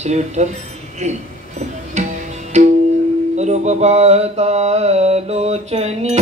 श्री विठ्ठल रूप पाहता लोचनी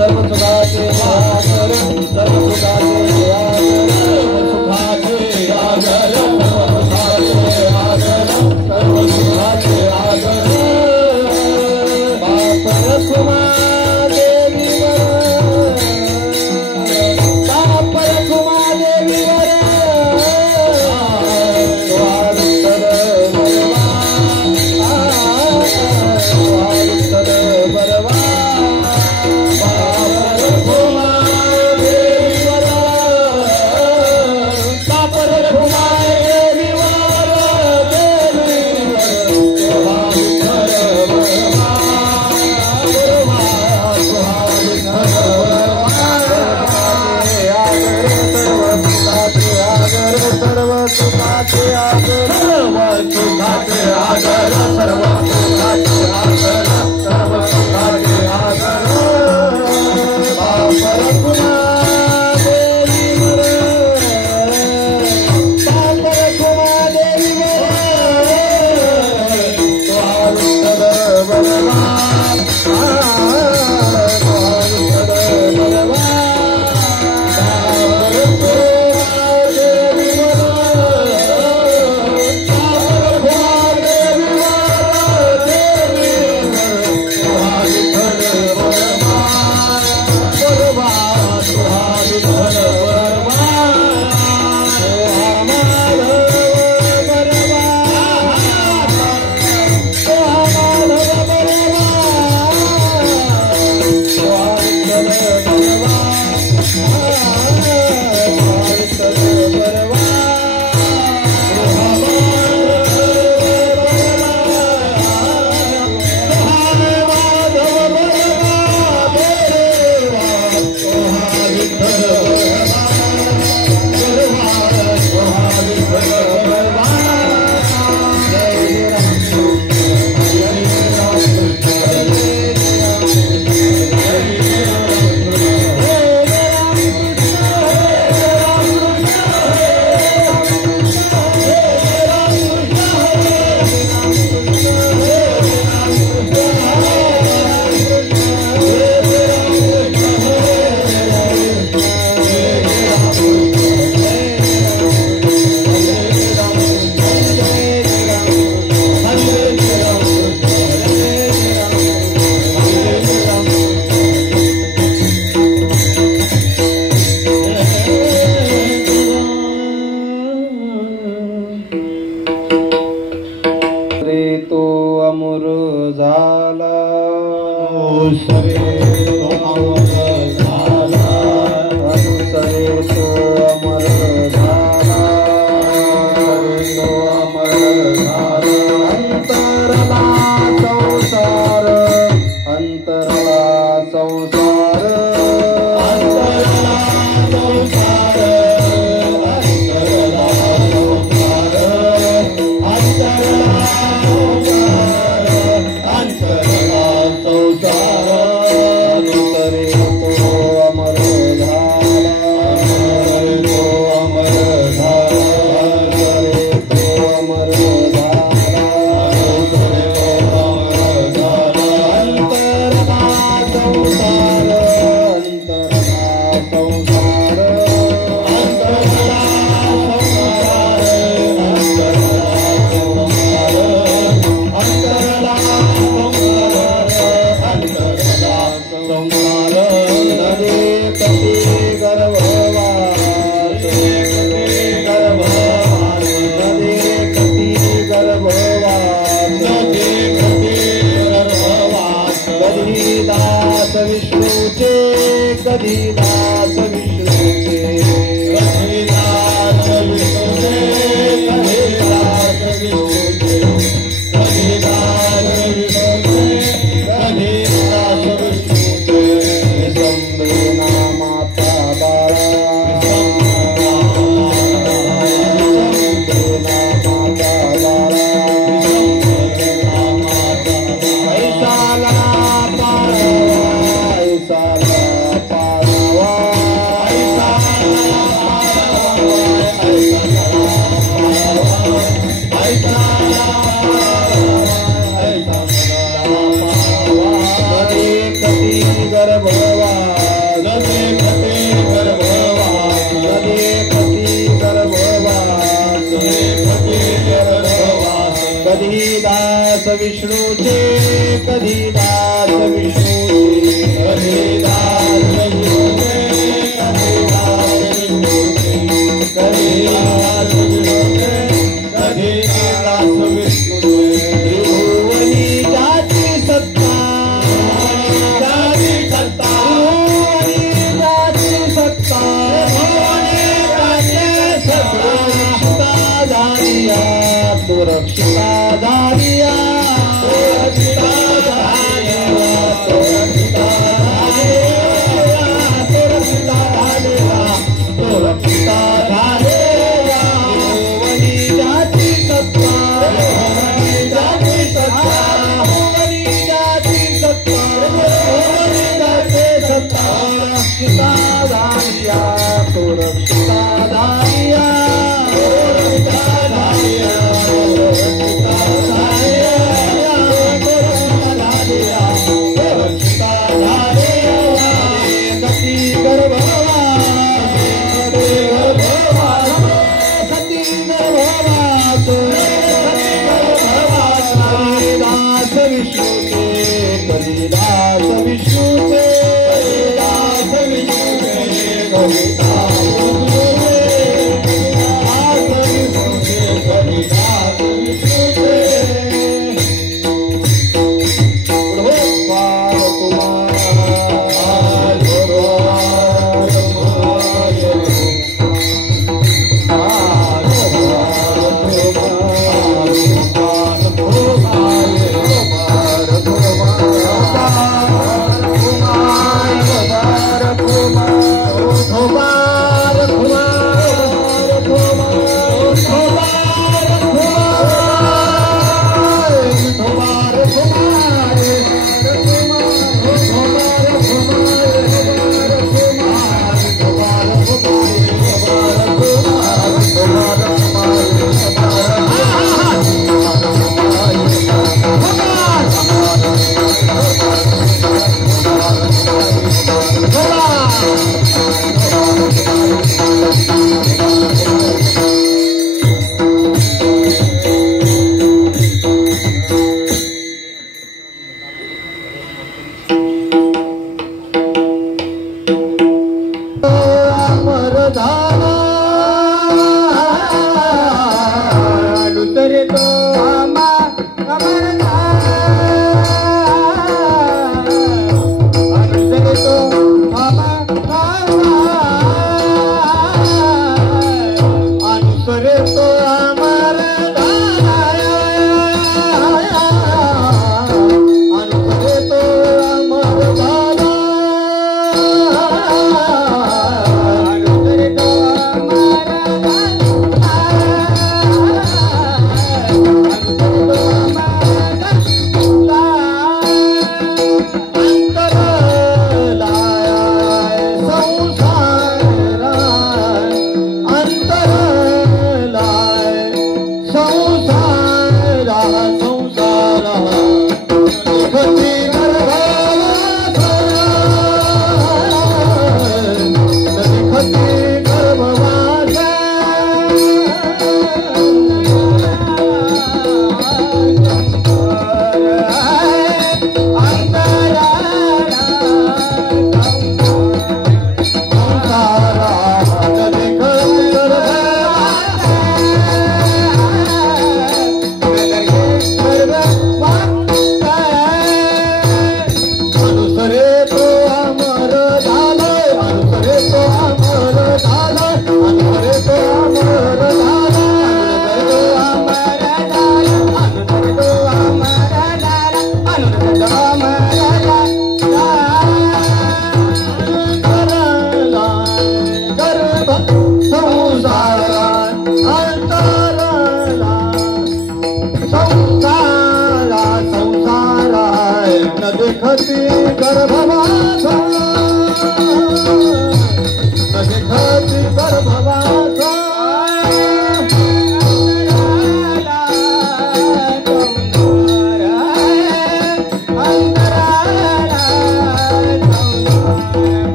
सर्व सुखाचे सागर सर्व सुखाचे आगर सर्व सुखाचे आगर बाप रखुमा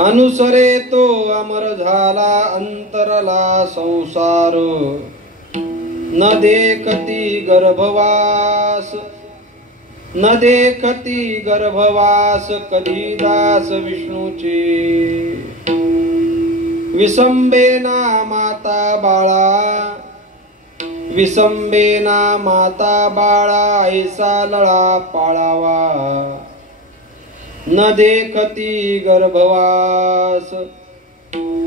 अनुसरे तो अमर झाला अंतरला संसार न देखती गर्भवास न देखती गर्भवास कधी दास विष्णूचे विसंबेना माता बाळा विसंबेना माता बाळा ऐसा लळा पाळावा न देखती गर्भवास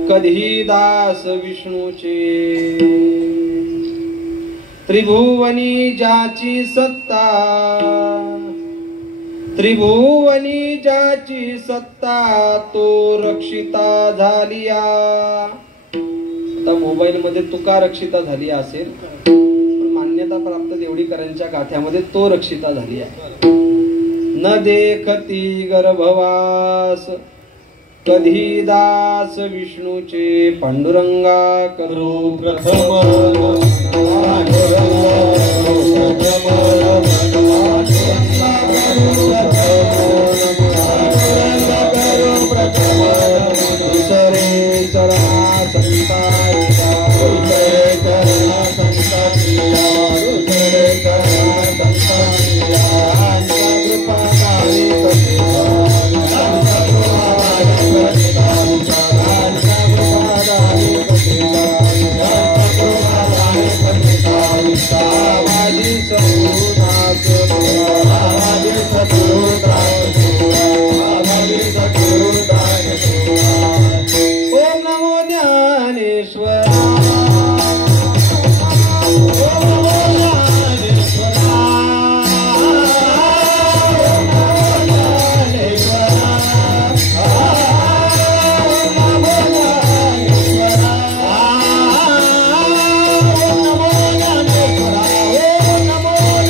कधी दास विष्णूचे त्रिभुवनी ज्याची सत्ता त्रिभुवनी ज्याची सत्ता तो रक्षिता झालिया. आता मोबाईल मध्ये तुका रक्षिता झाली असेल पण मान्यता प्राप्त देवडीकरांच्या गाथ्यामध्ये तो रक्षिता झाली आहे. न देखती गर्भवास कधी दास विष्णूचे पांडुरंगा करो प्रथम नमो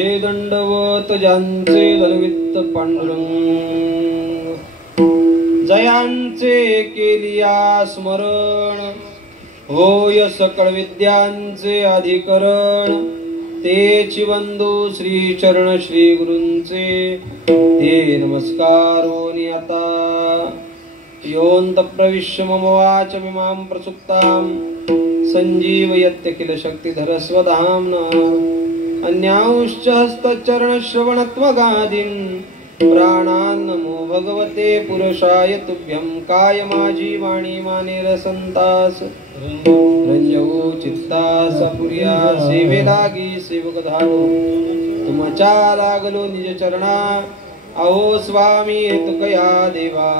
माझे दंडवत ज्यांचे धनवित्त पांडुरंग जयांचे केलिया स्मरण होय सकळ विद्यांचे अधिकरण तेची बंधू श्री चरण श्री गुरूंचे ते नमस्कारोनी आता योऽन्त प्रविश्य मम वाचमिमां प्रसुप्तां संजीवयत्य किल शक्तिधरस्वधाम्ना अन्यांश्च हस्तचरणश्रवणत्वगादीन् प्राणान् नमो भगवते पुरुषाय तुभ्यं काय माझी वाणी मानेर संतास रंजवो चित्तास पुर्या सेवे लागी सेवक धाडो तुमच्या लागलो निज चरणा अहो स्वामी तुकया देवा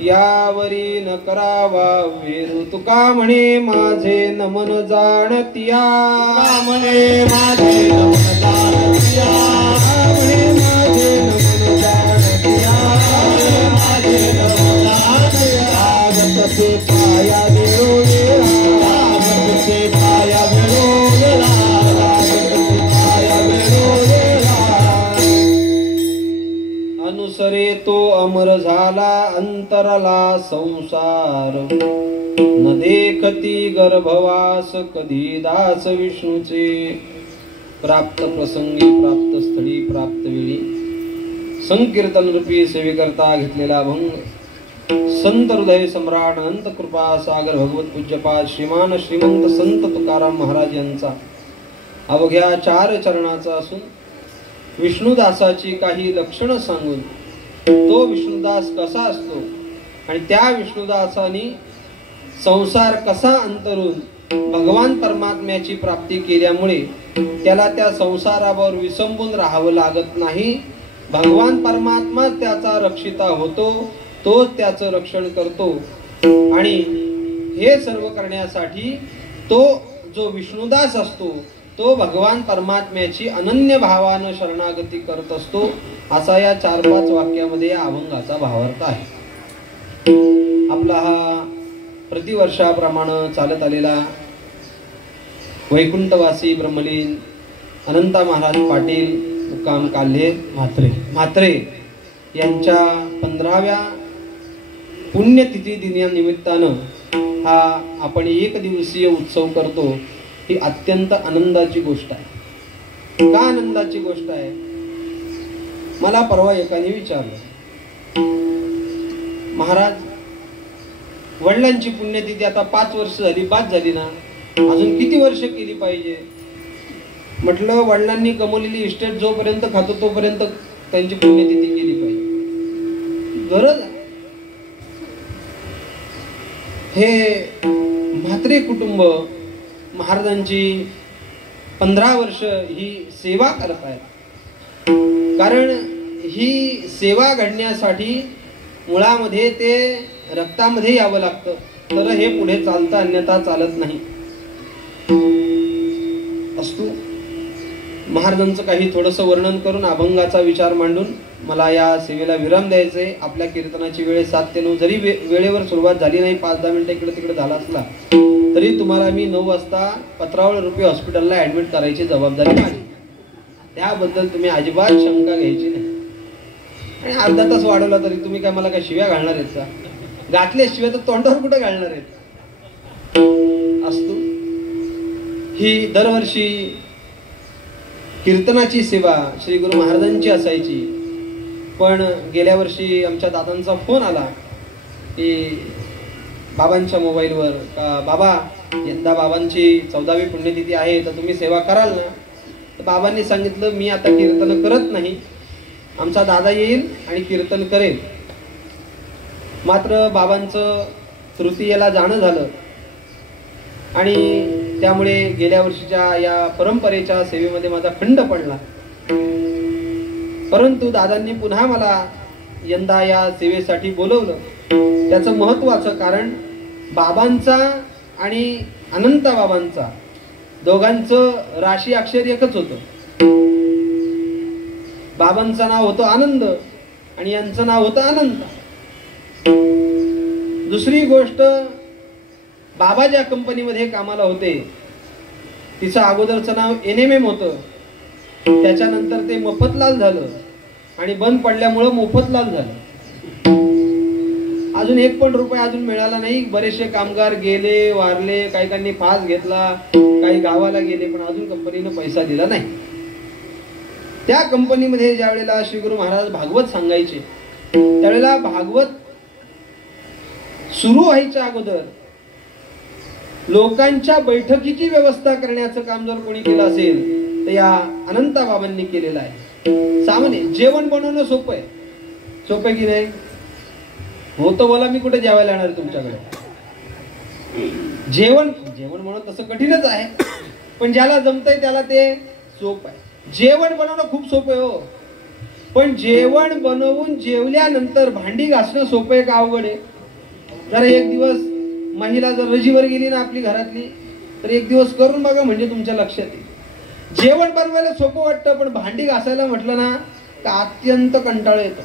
यावरी न करावा वेरू तुका म्हणे माझे नमन जाणतिया म्हणे माझे नमन जाणतिया म्हणे माझे नमन जाणतिया माझे नमन जाणतिया तसे पाया देरो तसे पाया वेळोला पाया वेळोला अनुसरे तो अमर झाला अंतरला संसार न देखती गर्भवास कधी दास विष्णूचे प्राप्त प्रसंगी प्राप्त स्थळी प्राप्त वेळी संकीर्तन रूपी सेवेकरता घेतलेला अभंग संत हृदय सम्राट अनंत कृपा सागर भगवत पूज्यपाद श्रीमान श्रीमंत संत तुकाराम महाराज यांचा अवघ्या 4 चरणाचा असून विष्णुदासाची काही लक्षणं सांगून तो विष्णुदास कसा असतो आणि त्या विष्णुदासानी संसार कसा अंतरून भगवान परमात्म्याची प्राप्ती केल्यामुळे त्याला त्या संसारावर विसंबून राहावं लागत नाही. भगवान परमात्मा त्याचा रक्षिता होतो, तोच त्याचं रक्षण करतो आणि हे सर्व करण्यासाठी तो जो विष्णुदास असतो तो भगवान परमात्म्याची अनन्य भावानं शरणागती करत असतो. असा या 4-5 वाक्यामध्ये या अभंगाचा भावार्थ आहे. आपला हा प्रतिवर्षाप्रमाणे चालत आलेला वैकुंठवासी ब्रह्मलीन अनंता महाराज पाटील मुक्काम काल्हे म्हात्रे यांच्या 15व्या पुण्यतिथी दिनानिमित्तानं हा आपण 1 दिवसीय उत्सव करतो. ही अत्यंत आनंदाची गोष्ट आहे. का आनंदाची गोष्ट आहे? मला परवा एकाने विचारलं, महाराज वडिलांची पुण्यतिथी आता 5 वर्ष झाली, बाद झाली ना, अजून किती वर्ष केली पाहिजे? म्हटलं वडिलांनी कमवलेली इस्टेट जोपर्यंत खातो तोपर्यंत त्यांची पुण्यतिथी केली पाहिजे. गरज आहे. हे म्हात्रे कुटुंब महाराजांची 15 वर्ष ही सेवा करत आहेत. कारण ही सेवा घडण्यासाठी मुळामध्ये ते रक्तामध्ये यावं लागतं, तर हे पुढे चालतं, अन्यथा चालत नाही. असतो महाराजांचं काही थोडंसं वर्णन करून अभंगाचा विचार मांडून मला या सेवेला विराम द्यायचे. आपल्या कीर्तनाची वेळ 7 ते 9 जरी वेळेवर सुरुवात झाली नाही, 5-10 मिनिटं इकडे तिकडे झाला असला तरी तुम्हाला मी 9 वाजता पत्रावळ रुपये हॉस्पिटलला ऍडमिट करायची जबाबदारी माझी. त्याबद्दल तुम्ही अजिबात शंका घ्यायची नाही. आणि अर्धा तास वाढवला तरी तुम्ही काय मला काय शिव्या घालणार आहेत का? घातल्याशिवाय तर तोंडावर कुठे घालणार आहेत? असतो ही दरवर्षी कीर्तनाची सेवा श्री गुरु महाराजांची असायची. पण गेल्या वर्षी आमच्या दादांचा फोन आला की बाबांच्या मोबाईलवर का बाबा यंदा बाबांची 14वी पुण्यतिथी आहे, तर तुम्ही सेवा कराल ना? तर बाबांनी सांगितलं मी आता कीर्तन करत नाही, आमचा दादा येईल आणि कीर्तन करेल. मात्र बाबांचं तृतीयेला जाणं झालं आणि त्यामुळे गेल्या वर्षीच्या या परंपरेच्या सेवेमध्ये माझा खंड पडला. परंतु दादांनी पुन्हा मला यंदा या सेवेसाठी बोलवलं. त्याचं महत्वाचं कारण बाबांचा आणि अनंता बाबांचा दोघांचं राशी अक्षर एकच होतं. बाबांचं नाव होतं आनंद आणि यांचं नाव होतं अनंत. दुसरी गोष्ट, बाबा ज्या कंपनीमध्ये कामाला होते तिचं अगोदरचं नाव NMM होतं त्याच्यानंतर ते मफतलाल झालं आणि बंद पडल्यामुळं मोफतलाल झालं. अजून एक पण रुपया अजून मिळाला नाही. बरेचसे कामगार गेले, वारले, काही फास घेतला, काही गावाला गेले, पण अजून कंपनीनं पैसा दिला नाही. त्या कंपनीमध्ये ज्या वेळेला श्री गुरु महाराज भागवत सांगायचे, त्यावेळेला भागवत सुरू व्हायच्या अगोदर लोकांच्या बैठकीची व्यवस्था करण्याचं काम जर कोणी केलं असेल तर या अनंताबाबांनी केलेलं आहे. सामान्य जेवण बनवणं सोपं आहे, सोपं आहे की नाही? हो तर बोला, मी कुठे जेवायला येणार तुमच्याकडे? जेवण म्हणून तसं कठीणच आहे, पण ज्याला जमतंय त्याला ते सोपं आहे. जेवण बनवणं खूप सोपं आहे हो, पण जेवण बनवून जेवल्यानंतर भांडी घासणं सोपं आहे का अवघड आहे? जरा एक दिवस महिला जर रजीवर गेली ना आपली घरातली, तर एक दिवस करून बघा, म्हणजे तुमच्या लक्षात येईल. जेवण बनवायला सोपं वाटतं, पण भांडी घासायला म्हटलं ना तर अत्यंत कंटाळा येतो.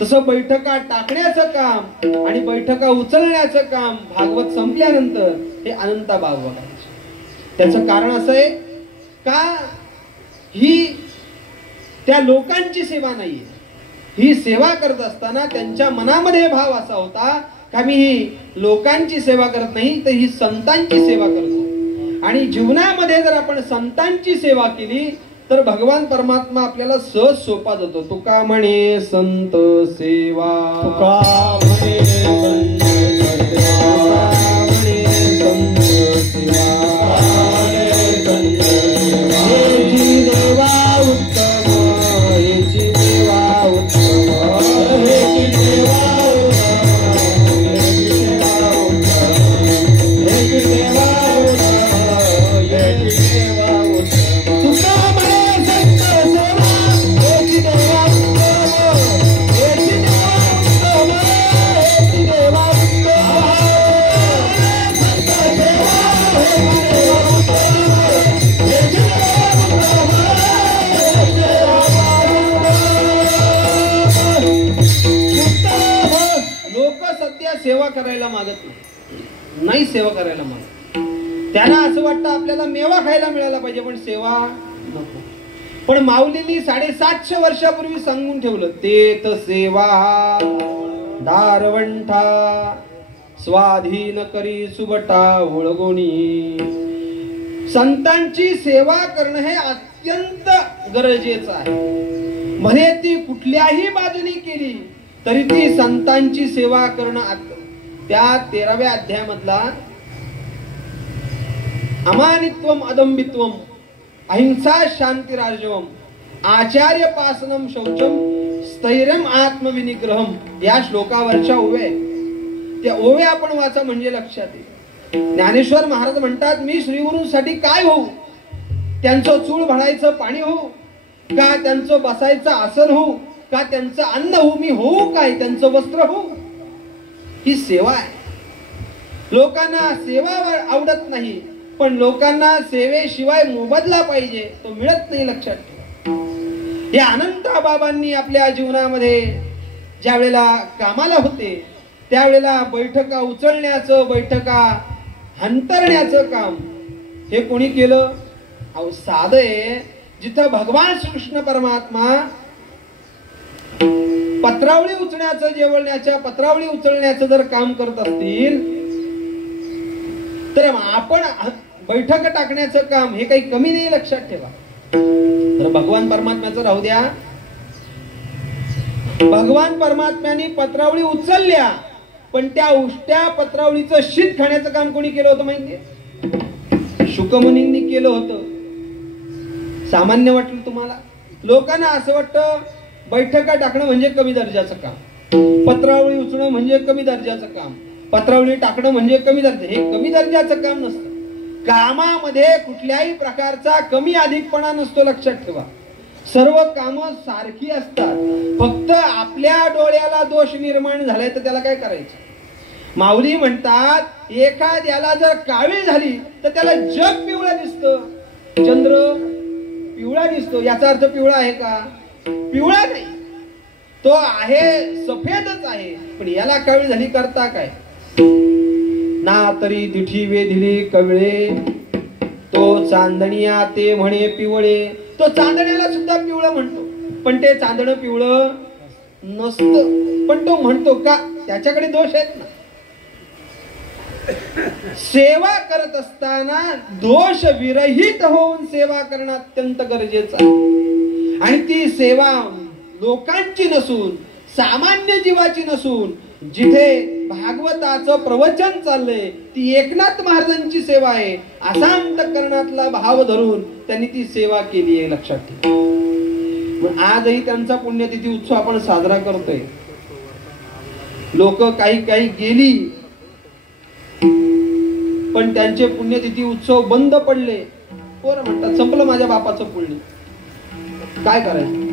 तसं बैठका टाकण्याचं काम आणि बैठका उचलण्याचं काम भागवत संपल्यानंतर हे अनंताबाबा करायचे. त्याचं कारण असं आहे का, ही त्या लोकांची सेवा नाहीये. ही सेवा करत असताना त्यांच्या मनामध्ये भाव असा होता का मी ही लोकांची सेवा करत नाही, तर ही संतांची सेवा करतो. आणि जीवनामध्ये जर आपण संतांची सेवा केली तर भगवान परमात्मा आपल्याला सहज सोपा जातो. तुका म्हणे संत सेवा, तुका म्हणे संत सेवा, म्हणे संत सेवा, म्हणे संत सेवा. हेची देवा उत्तम, हेची देवा उत्तम, हेची देवा उत्तम, हेची देवा उत्तम, हेची देवा उत्तम, हेची देवा उत्तम. तुका सेवा करायला मागत नाही, सेवा करायला मागत. त्यांना असं वाटतं आपल्याला मेवा खायला मिळाला पाहिजे, पण सेवा नको. पण माऊलींनी 750 वर्षापूर्वी सांगून ठेवलं, तेत सेवा दारवंठा स्वाधीन करी सुबटा ओळगोणी. संतांची सेवा करणं हे अत्यंत गरजेचं आहे. म्हणे ती कुठल्याही बाजूनी केली तरी ती संतांची सेवा करणं. त्या 13व्या अध्यायामधला अमानित्वम अदंबित्वम अहिंसा शांतिरार्जवम आचार्यपासनम शौचम स्थैर्यम आत्मविनिग्रहम या श्लोकावरच्या ओव्या, त्या ओव्या आपण वाचा म्हणजे लक्षात येईल. ज्ञानेश्वर महाराज म्हणतात, मी श्रीगुरूंसाठी काय होऊ? त्यांचं चूळ भरायचं पाणी होऊ का? त्यांचं बसायचं आसन होऊ का? त्यांचं अन्न होऊ? मी होऊ काय? त्यांचं वस्त्र होऊ? ही सेवा आहे. लोकांना सेवा आवडत नाही, पण लोकांना सेवेशिवाय मोबदला पाहिजे, तो मिळत नाही. लक्षात ठेवा. या अनंताबाबांनी आपल्या जीवनामध्ये ज्या वेळेला कामाला होते त्यावेळेला बैठका उचलण्याचं, बैठका हंतरण्याचं काम हे कोणी केलं? अहो साधं आहे. जिथं भगवान श्रीकृष्ण परमात्मा पत्रावळी उचलण्याचं, जेवण्याच्या पत्रावळी उचलण्याचं जर काम करत असतील तर आपण बैठक टाकण्याचं काम हे काही कमी नाही. लक्षात ठेवा. तर भगवान परमात्म्याचं राहू द्या. भगवान परमात्म्याने पत्रावळी उचलल्या, पण त्या उष्ट्या पत्रावळीचं शीत खाण्याचं काम कोणी केलं होतं माहितीये? शुकमुनींनी केलं होतं. सामान्य वाटलं तुम्हाला? लोकांना असं वाटतं बैठका टाकणं म्हणजे कमी दर्जाचं काम, पत्रावळी उचलणं म्हणजे कमी दर्जाचं काम, पत्रावळी टाकणं म्हणजे कमी दर्जा. हे कमी दर्जाचं काम नसतं. कामामध्ये कुठल्याही प्रकारचा कमी अधिकपणा नसतो. लक्षात ठेवा. सर्व कामं सारखी असतात. फक्त आपल्या डोळ्याला दोष निर्माण झालाय तर त्याला काय करायचं? माऊली म्हणतात, एखाद्याला जर काळी झाली तर त्याला जग पिवळं दिसतं, चंद्र पिवळा दिसतो. याचा अर्थ पिवळा आहे का? पिवळा नाही, तो आहे सफेदच आहे. पण याला काळी झाली करता काय? ना तरी दिठी वेधिली कवळे, तो चांदणिया ते म्हणे पिवळे. तो चांदण्याला सुद्धा पिवळं म्हणतो, पण ते चांदणं पिवळं नसतं, पण तो म्हणतो का? त्याच्याकडे दोष आहेत ना. सेवा करत असताना दोष विरहित होऊन सेवा करणं अत्यंत गरजेचं आहे. आणि ती सेवा लोकांची नसून, सामान्य जीवाची नसून, जिथे भागवताचं प्रवचन चाललंय ती एकनाथ महाराजांची सेवा आहे असा अंतःकरणातला भाव धरून त्यांनी ती सेवा केली आहे. लक्षात ठेवा. आजही त्यांचा पुण्यतिथी उत्सव आपण साजरा करतोय. लोक काही काही गेली, पण त्यांचे पुण्यतिथी उत्सव बंद पडले. पोरं म्हणतात संपलं माझ्या बापाचं पुण्य, काय करायचं.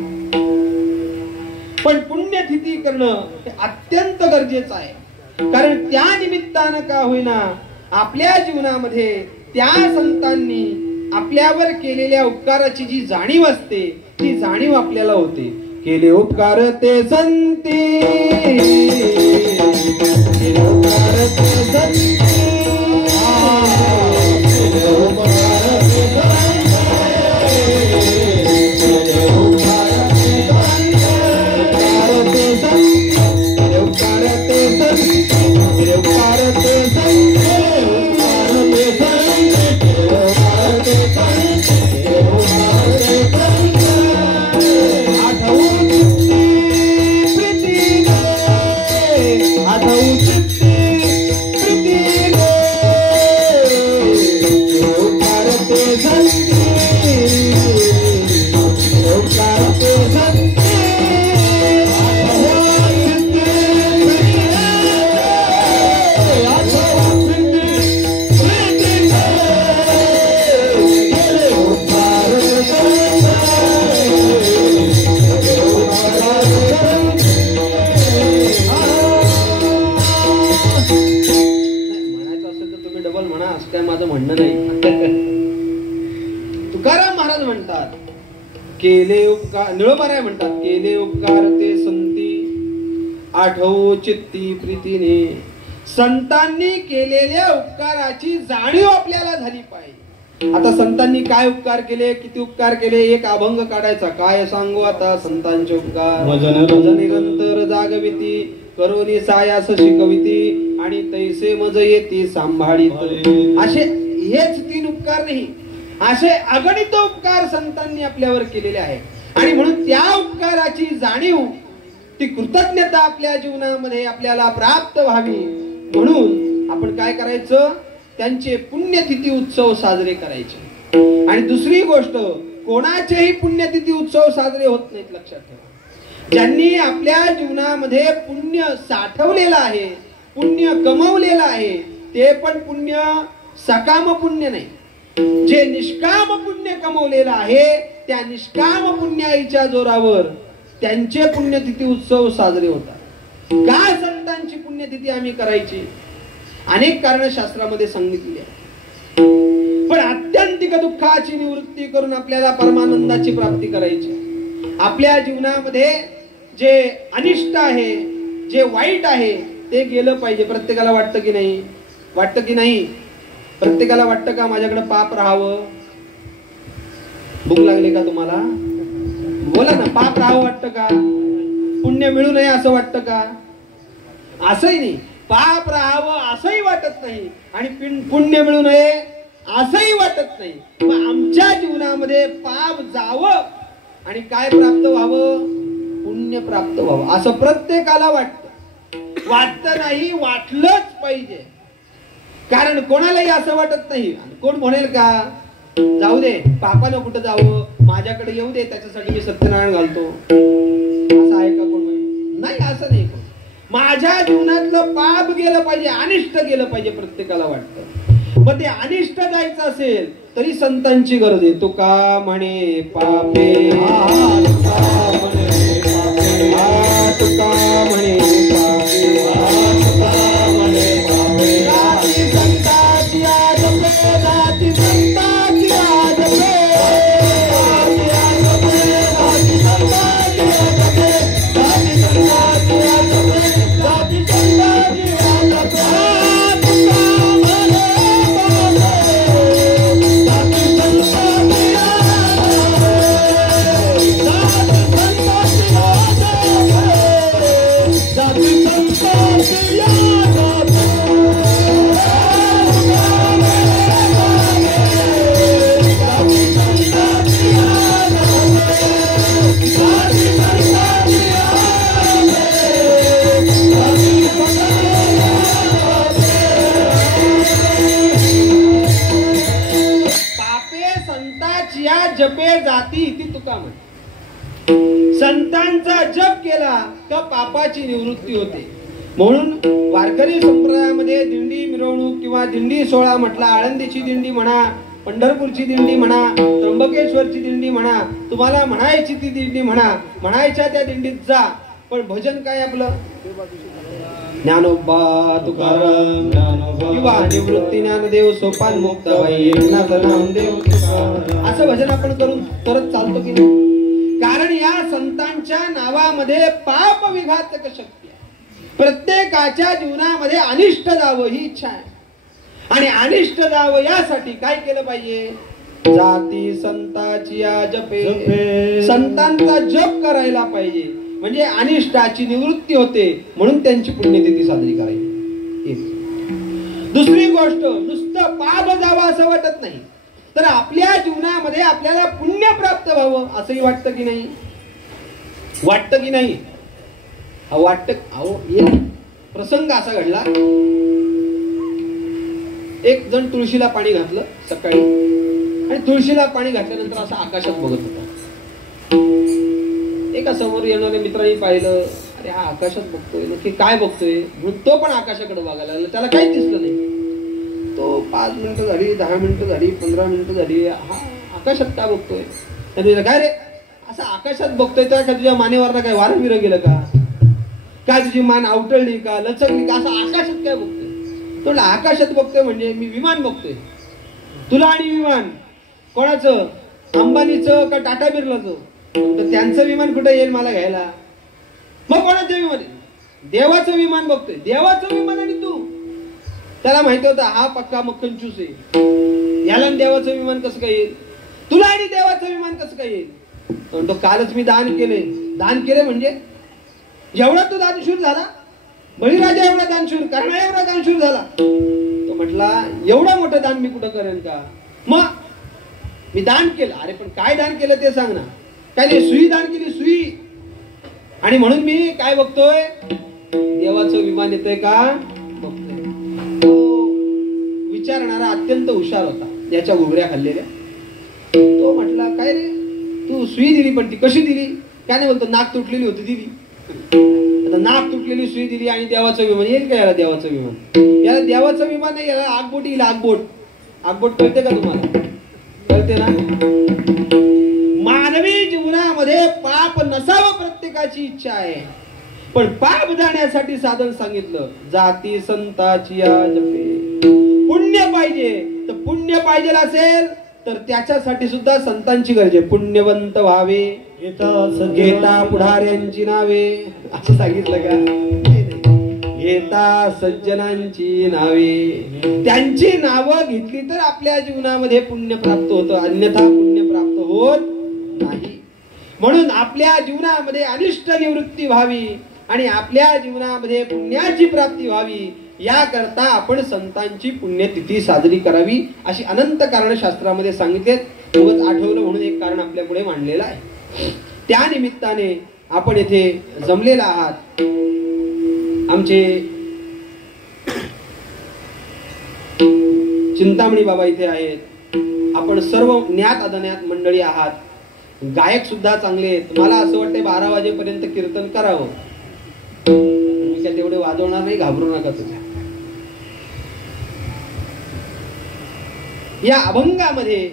पण पुण्यतिथी करणं हे अत्यंत गरजेचं आहे. कारण त्या निमित्तानं का होईना आपल्या जीवनामध्ये त्या संतांनी आपल्यावर केलेल्या उपकाराची जी जाणीव असते ती जाणीव आपल्याला होते. केले उपकार ते संती, केले उपकार ते संती, केले उपकार ते केले उपकार. निळोबाराय म्हणतात केले उपकार ते संती, आठवो चित्ती प्रीतीने. संतांनी केलेल्या उपकाराची जाणीव आपल्याला झाली पाहिजे. आता संतांनी काय उपकार केले, किती उपकार केले, एक अभंग काढायचा. काय सांगू आता संतांचे उपकार. भज निरंतर जागविती, करोनी सायास शिकविती, आणि तैसे मज येती सांभाळीत. असे हेच 3 उपकार नाही, असे अगणित उपकार संतांनी आपल्यावर केलेले आहेत. आणि म्हणून त्या उपकाराची जाणीव, ती कृतज्ञता आपल्या जीवनामध्ये आपल्याला प्राप्त व्हावी म्हणून आपण काय करायचं, त्यांचे पुण्यतिथी उत्सव साजरे करायचे. आणि दुसरी गोष्ट, कोणाचेही पुण्यतिथी उत्सव साजरे होत नाहीत. लक्षात ठेवा. ज्यांनी आपल्या जीवनामध्ये पुण्य साठवलेलं आहे, पुण्य कमवलेलं आहे, ते पण पुण्य सकाम पुण्य नाही. जे निष्काम पुण्य कमवलेलं आहे त्या निष्काम पुण्याईच्या जोरावर त्यांचे पुण्यतिथी उत्सव साजरे होतात. का संतांची पुण्यतिथी आम्ही करायची? अनेक कारण शास्त्रामध्ये सांगितली आहे. पण आत्यंतिक दुःखाची निवृत्ती करून आपल्याला परमानंदाची प्राप्ती करायची. आपल्या जीवनामध्ये जे अनिष्ट आहे, जे वाईट आहे ते गेलं पाहिजे. प्रत्येकाला वाटतं की नाही? वाटतं की नाही? प्रत्येकाला वाटतं का माझ्याकडे पाप राहावं? भूक लागली का तुम्हाला? बोला ना. पाप राहावं वाटतं का? पुण्य मिळू नये असं वाटतं का? असंही नाही. पाप राहावं असंही वाटत नाही आणि पुण्य मिळू नये असंही वाटत नाही. मग आमच्या जीवनामध्ये पाप जावं आणि काय प्राप्त व्हावं? पुण्य प्राप्त व्हावं असं प्रत्येकाला वाटतं. वाटतं नाही, वाटलंच पाहिजे. कारण कोणालाही असं वाटत नाही. कोण म्हणेल का जाऊ दे, पापानं कुठं जावं, माझ्याकडे येऊ दे, त्याच्यासाठी मी सत्यनारायण घालतो, असं आहे का कोण? नाही, असं नाही. माझ्या जीवनातलं पाप गेलं पाहिजे, अनिष्ट गेलं पाहिजे, प्रत्येकाला वाटतं. मग ते अनिष्ट जायचं असेल तरी संतांची गरज आहे. तुका म्हणे पापे, तुका म्हणे संतांचा जप केला तर पापाची निवृत्ती होते. म्हणून वारकरी संप्रदायामध्ये दिंडी मिरवणूक किंवा दिंडी सोहळा म्हटला, आळंदीची दिंडी म्हणा, पंढरपूरची दिंडी म्हणा, त्र्यंबकेश्वरची दिंडी म्हणा, तुम्हाला म्हणायची ती दिंडी म्हणा, म्हणायच्या त्या दिंडीत जा. पण भजन काय आपलं? ज्ञानोबा तुकाराम किंवा निवृत्ती ज्ञानदेव सोपान मुक्ताबाई एकनाथ नामदेव असं भजन आपण करून करत चालतो की नाही? कारण या संतांच्या नावामध्ये पाप विघातक शक्ती आहे. प्रत्येकाच्या जीवनामध्ये अनिष्ट जावं ही इच्छा आहे. आणि अनिष्ट जावं यासाठी काय केलं पाहिजे? जाती संताची या जपे, संतांचा जप करायला पाहिजे. म्हणजे अनिष्टाची निवृत्ती होते, म्हणून त्यांची पुण्यतिथी साजरी करायची. दुसरी गोष्ट, नुसतं पाप जावं असं वाटत नाही, तर आपल्या जीवनामध्ये आपल्याला पुण्य प्राप्त व्हावं असंही वाटतं की नाही? वाटतं की नाही? वाटतं. अहो, एक प्रसंग असा घडला. एक जण तुळशीला पाणी घातलं सकाळी, आणि तुळशीला पाणी घातल्यानंतर असं आकाशात बघत होता. एका समोर येणाऱ्या मित्रांनी पाहिलं, अरे हा आकाशात बघतोय, नक्की काय बघतोय म्हणून तो पण आकाशाकडे बघायला लागला. त्याला काही दिसलं नाही. तो 5 मिनिटं झाली, 10 मिनिटं झाली, 15 मिनिटं झाली, हा आकाशात का बघतोय? त्याने काय रे असं आकाशात बघतोय, तर का तुझ्या मानेवरनं काय वारं बिरं गेलं का? काय तुझी मान आवटळली का, लचकली का? असं आकाशात काय बघतोय? तो आकाशात बघतोय म्हणजे मी विमान बघतोय. तुला आणि विमान कोणाचं? अंबानीचं का टाटा बिर्लाचं? तर त्यांचं विमान कुठे येईल मला घ्यायला? मग कोणाचं विमान? देवाचं विमान बघतोय. देवाचं विमान आणि तू? त्याला माहिती होतं हा पक्का मग कंजूस आहे, याला देवाचं विमान कसं काय येईल? तुला आणि देवाचं विमान कसं काय येईल? तो कालच मी दान केले. दान केले म्हणजे एवढा तो दानशूर झाला, बळीराजा एवढा दानशूर, कर्णा एवढा दानशूर झाला. तो म्हटला एवढं मोठं दान मी कुठं करेन का? मग मी दान केलं. अरे पण काय दान केलं ते सांग ना. काय नाही, सुई दान केली, सुई. आणि म्हणून मी काय बघतोय? देवाचं विमान येतंय का बघतोय. तो विचारणारा अत्यंत हुशार होता, याच्या घुगऱ्या खाल्लेल्या. तो म्हटला काय रे तू सुई दिली, पण ती कशी दिली? काय नाही बोलतो, नाक तुटलेली होती दिली. आता नाक तुटलेली सुई दिली आणि देवाचं विमान येईल का? याला देवाचं विमान, याला देवाचं विमान नाही, याला आगबोट येईल. आगबोट. आगबोट कळते का तुम्हाला? कळते ना? मानवी जीवनामध्ये पाप नसावं प्रत्येकाची इच्छा आहे, पण पाप जाण्यासाठी साधन सांगितलं. जाती संताची या जपे. पुण्य पाहिजे, तर पुण्य पाहिजे असेल तर त्याच्यासाठी सुद्धा संतांची गरज आहे. पुण्यवंत व्हावे घेता पुढाऱ्यांची नावे, असं सांगितलं का? घेता सज्जनांची नावे, त्यांची नावं घेतली तर आपल्या जीवनामध्ये पुण्य प्राप्त होतं, अन्यथा पुण्य प्राप्त होत नाही. म्हणून आपल्या जीवनामध्ये अनिष्ट निवृत्ती व्हावी आणि आपल्या जीवनामध्ये पुण्याची प्राप्ती व्हावी, याकरता आपण संतांची पुण्यतिथी साजरी करावी, अशी अनंत कारण शास्त्रामध्ये सांगितलेत. उगाच आठवलं म्हणून एक कारण आपल्या पुढे मांडलेलं आहे. त्या निमित्ताने आपण येथे जमलेला आहात. आमचे चिंतामणी बाबा इथे आहेत. आपण सर्व ज्ञात अज्ञात मंडळी आहात. गायक सुद्धा चांगले आहेत. मला असं वाटतं 12 वाजेपर्यंत कीर्तन करावं. मी काय तेवढे वाजवणार नाही, घाबरू नका तुम्ही. या अभंगामध्ये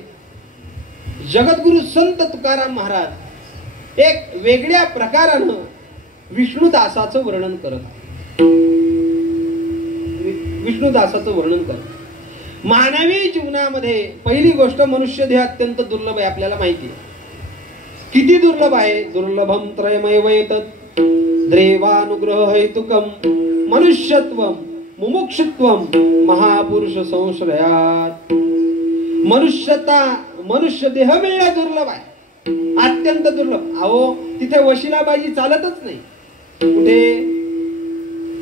जगद्गुरु संत तुकाराम महाराज एक वेगळ्या प्रकारानं विष्णुदासाचं वर्णन करत. विष्णुदासाचं वर्णन करत. मानवी जीवनामध्ये पहिली गोष्ट, मनुष्य देह अत्यंत दुर्लभ आहे, आपल्याला माहिती आहे. किती दुर्लभ आहे? दुर्लभम त्रयमेव एतत् देवानुग्रह हेतुकम मनुष्यत्वम मुमुक्षुत्वम महापुरुष संश्रयात. मनुष्य देह मिळणं दुर्लभ आहे, अत्यंत दुर्लभ. अहो तिथे वशिलाबाजी चालतच नाही.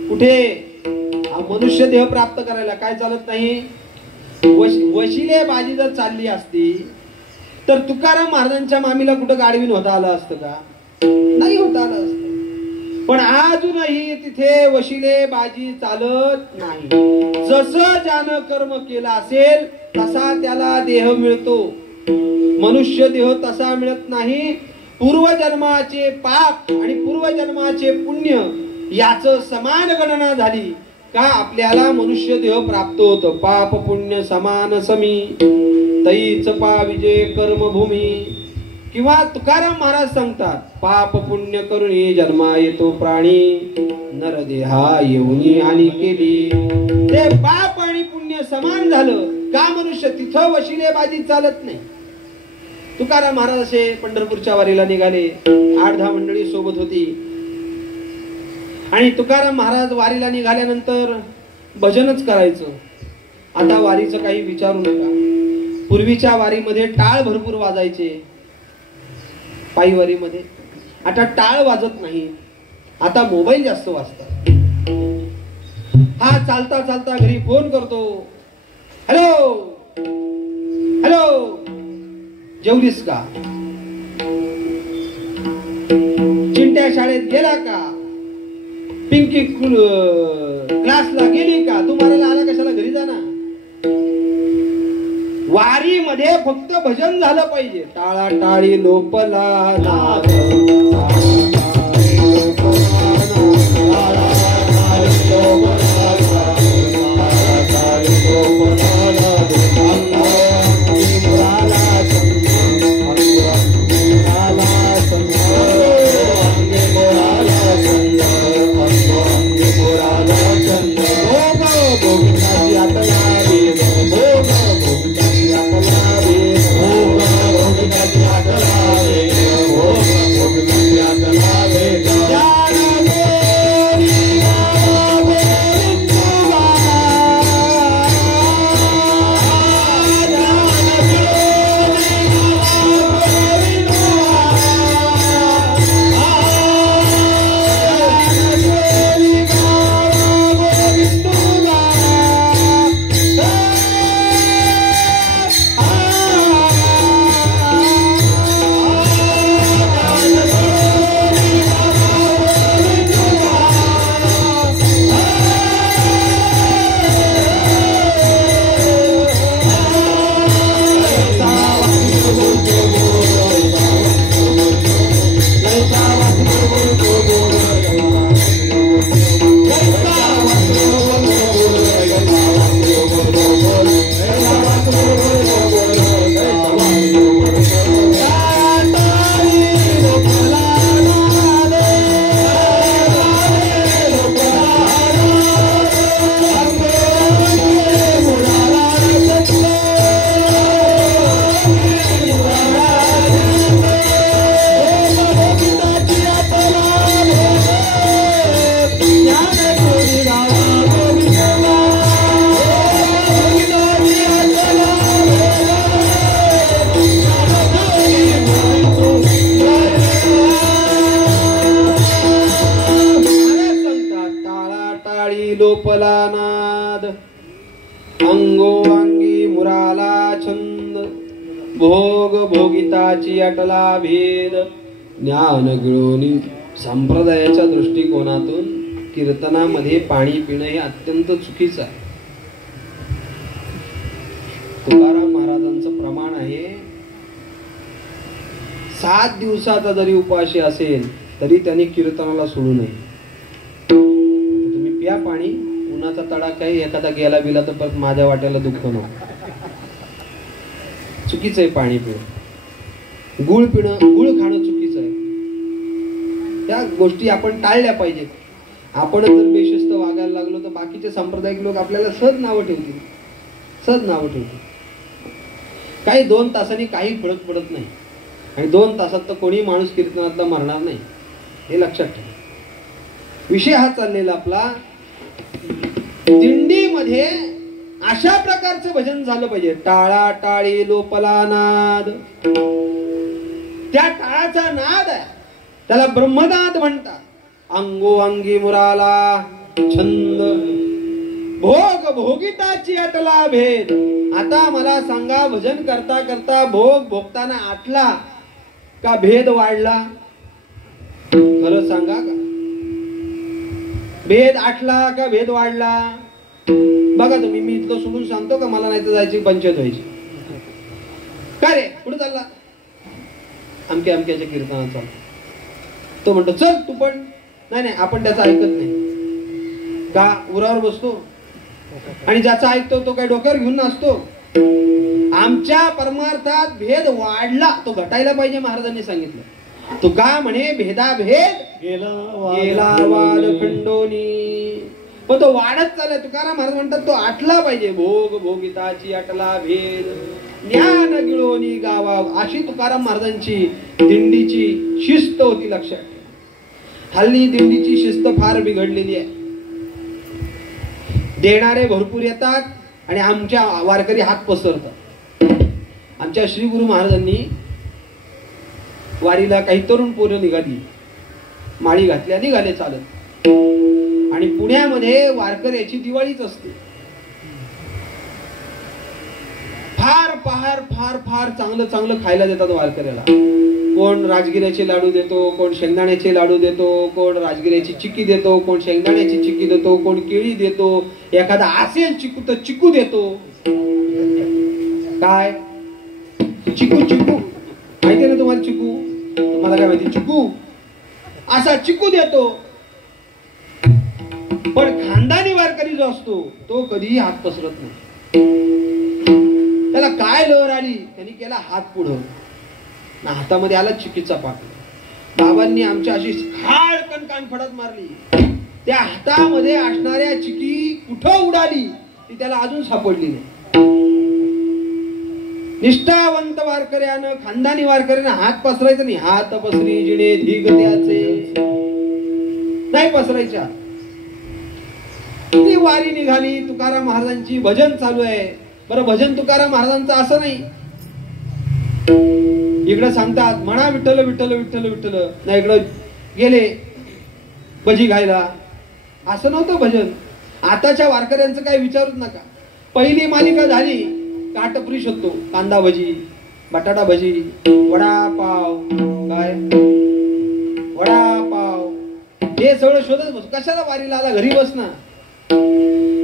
कुठे मनुष्य देह प्राप्त करायला काय चालत नाही? वशिलेबाजी जर चालली असती तर तुकाराम महाराजांच्या मामीला कुठं गाडवीन होता आलं असतं का? नाही होता आलं असतं. पण अजूनही तिथे वशिलेबाजी चालत नाही. जसं ज्यानं कर्म केला असेल तसा त्याला देह मिळतो. मनुष्य देह तसा मिळत नाही. पूर्वजन्माचे पाप आणि पूर्वजन्माचे पुण्य याचं समान गणना झाली का आपल्याला मनुष्य देह प्राप्त होत. पाप पुण्य समान समी तैच पाविजे कर्मभूमी. किंवा तुकाराम महाराज सांगतात पाप पुण्य करून जन्मा येतो प्राणी नरदेहा येऊनी हानी केली. ते पाप आणि पुण्य समान झालं का मनुष्य तिथं वशिलेबाजी चालत नाही. तुकाराम महाराज असे पंढरपूरच्या वारीला निघाले. 8-10 मंडळी सोबत होती आणि तुकाराम महाराज वारीला निघाल्यानंतर भजनच करायचं. आता वारीचं काही विचारू नका. पूर्वीच्या वारीमध्ये टाळ भरपूर वाजायचे. पायी वारीमध्ये आता टाळ वाजत नाही. आता मोबाईल जास्त वाजतात. हा चालता चालता घरी फोन करतो. हॅलो हॅलो जेवलीस का? चिंट्या शाळेत गेला का? पिंकी क्लासला गेली का? तू मारायला आला कशाला? घरी जा ना. वारी मध्ये फक्त भजन झालं पाहिजे. टाळा टाळी लोपला नाद लोपलानाद अंगोवांगी मुराला छंद भोग भोगिताची अटला भेद ज्ञान गिळोनी. संप्रदायाच्या दृष्टिकोनातून कीर्तनामध्ये पाणी पिणं हे अत्यंत चुकीचं आहे. तुकाराम महाराजांचं प्रमाण आहे 7 दिवसाचा जरी उपाशी असेल तरी त्यांनी कीर्तनाला सोडू नये. तुम्ही प्या पाणी. उन्हाचा तडाखा आहे. एखादा गेला बिला तर परत माझ्या वाट्याला दुःख नको. चुकीचं आहे पाणी पिणं. गुळ खाणं चुकीचं आहे. त्या गोष्टी आपण टाळल्या पाहिजेत. आपण जर बेशिस्त वागायला लागलो तर बाकीचे सांप्रदायिक लोक आपल्याला सहज नावं ठेवतील. काही 2 तासांनी काही फरक पडत नाही. आणि 2 तासात तर कोणी माणूस कीर्तनातला मरणार नाही, हे लक्षात ठेवा. विषय हा चाललेला आपला दिंडीमध्ये अशा प्रकारचं भजन झालं पाहिजे. टाळा टाळी लोपला नाद. त्या टाळाचा नाद आहे त्याला ब्रह्मनाद म्हणतात. अंगोअंगी मुराला छंद भोग भोगिताची अटला भेद. आता मला सांगा, भजन करता करता भोग भोगताना आटला का भेद वाढला? खरं सांगा का? भेद आटला का भेद वाढला? बघा तुम्ही. मी इथलं सोडून सांगतो का मला नाही तर जायची पंचायत व्हायची. काय रे कुठे चालला? अमक्या अमक्याच्या कीर्तनात चालतो. तो म्हणतो चल तू पण. नाही नाही, आपण त्याचं ऐकत नाही. का? उरावर बसतो आणि ज्याचा ऐकतो तो काही डोक्यावर घेऊन नाचतो. आमच्या परमार्थात भेद वाढला तो घटायला पाहिजे. महाराजांनी सांगितलं तू का म्हणे भेदाभेद गेला वाद खंडोनी. पण तो वाढत चाललाय. तुकाराम महाराज म्हणतात तो आटला पाहिजे. भोग भोगिताची आटला भेद ज्ञान गिळोनी गावा. अशी तुकाराम महाराजांची दिंडीची शिस्त होती. लक्षात ठेवा. हल्ली दिंडीची शिस्त फार बिघडलेली आहे. देणारे भरपूर येतात आणि आमच्या वारकरी हात पसरतात. आमच्या श्री गुरु महाराजांनी वारीला काही तरुण पोरं निघाली, माळी घातल्या, निघाले चालत. आणि पुण्यामध्ये वारकऱ्याची दिवाळीच असते. फार फार फार फार चांगलं चांगलं खायला देतात वारकऱ्याला. कोण राजगिऱ्याचे लाडू देतो, कोण शेंगदाण्याचे लाडू देतो, कोण राजगिऱ्याची चिक्की देतो, कोण शेंगदाण्याची चिक्की देतो, कोण केळी देतो, एखादा असेल चिकू तर चिकू देतो. काय चिकू? चिकू माहिती ना तुम्हाला? चिकू तुम्हाला काय माहिती? चिकू असा चिकू देतो. पण खानदानी वारकरी जो असतो तो कधीही हात पसरत नाही. त्याला काय लहर आली, त्यांनी केला हात पुढं ना, हातामध्ये आला चिकीचा पाक. बाबांनी आमच्या अशी खाडकन कानफडत मारली. त्या हातामध्ये असणाऱ्या चिकी कुठं उडाली ती त्याला अजून सापडली नाही. निष्ठावंत वारकऱ्यानं, खानदानी वारकऱ्यानं हात पसरायचा नाही. हात पसरी जिणे धिग त्याचे नाही पसरायच्या. ती वारी निघाली. तुकाराम महाराजांची भजन चालू आहे. बरं, भजन तुकाराम महाराजांचं असं नाही. इकडं सांगतात म्हणा विठ्ठल विठ्ठल विठ्ठल विठ्ठल, नाही इकडं गेले भजी खायला. असं नव्हतं भजन. आताच्या वारकऱ्यांचं काय विचारूच नका. पहिली मालिका झाली काटपरी शोधतो. कांदा भजी, बटाटा भजी, वडापाव, काय वडापाव, हे सगळं शोधत बस. कशाला वारीला आला? घरी बस ना.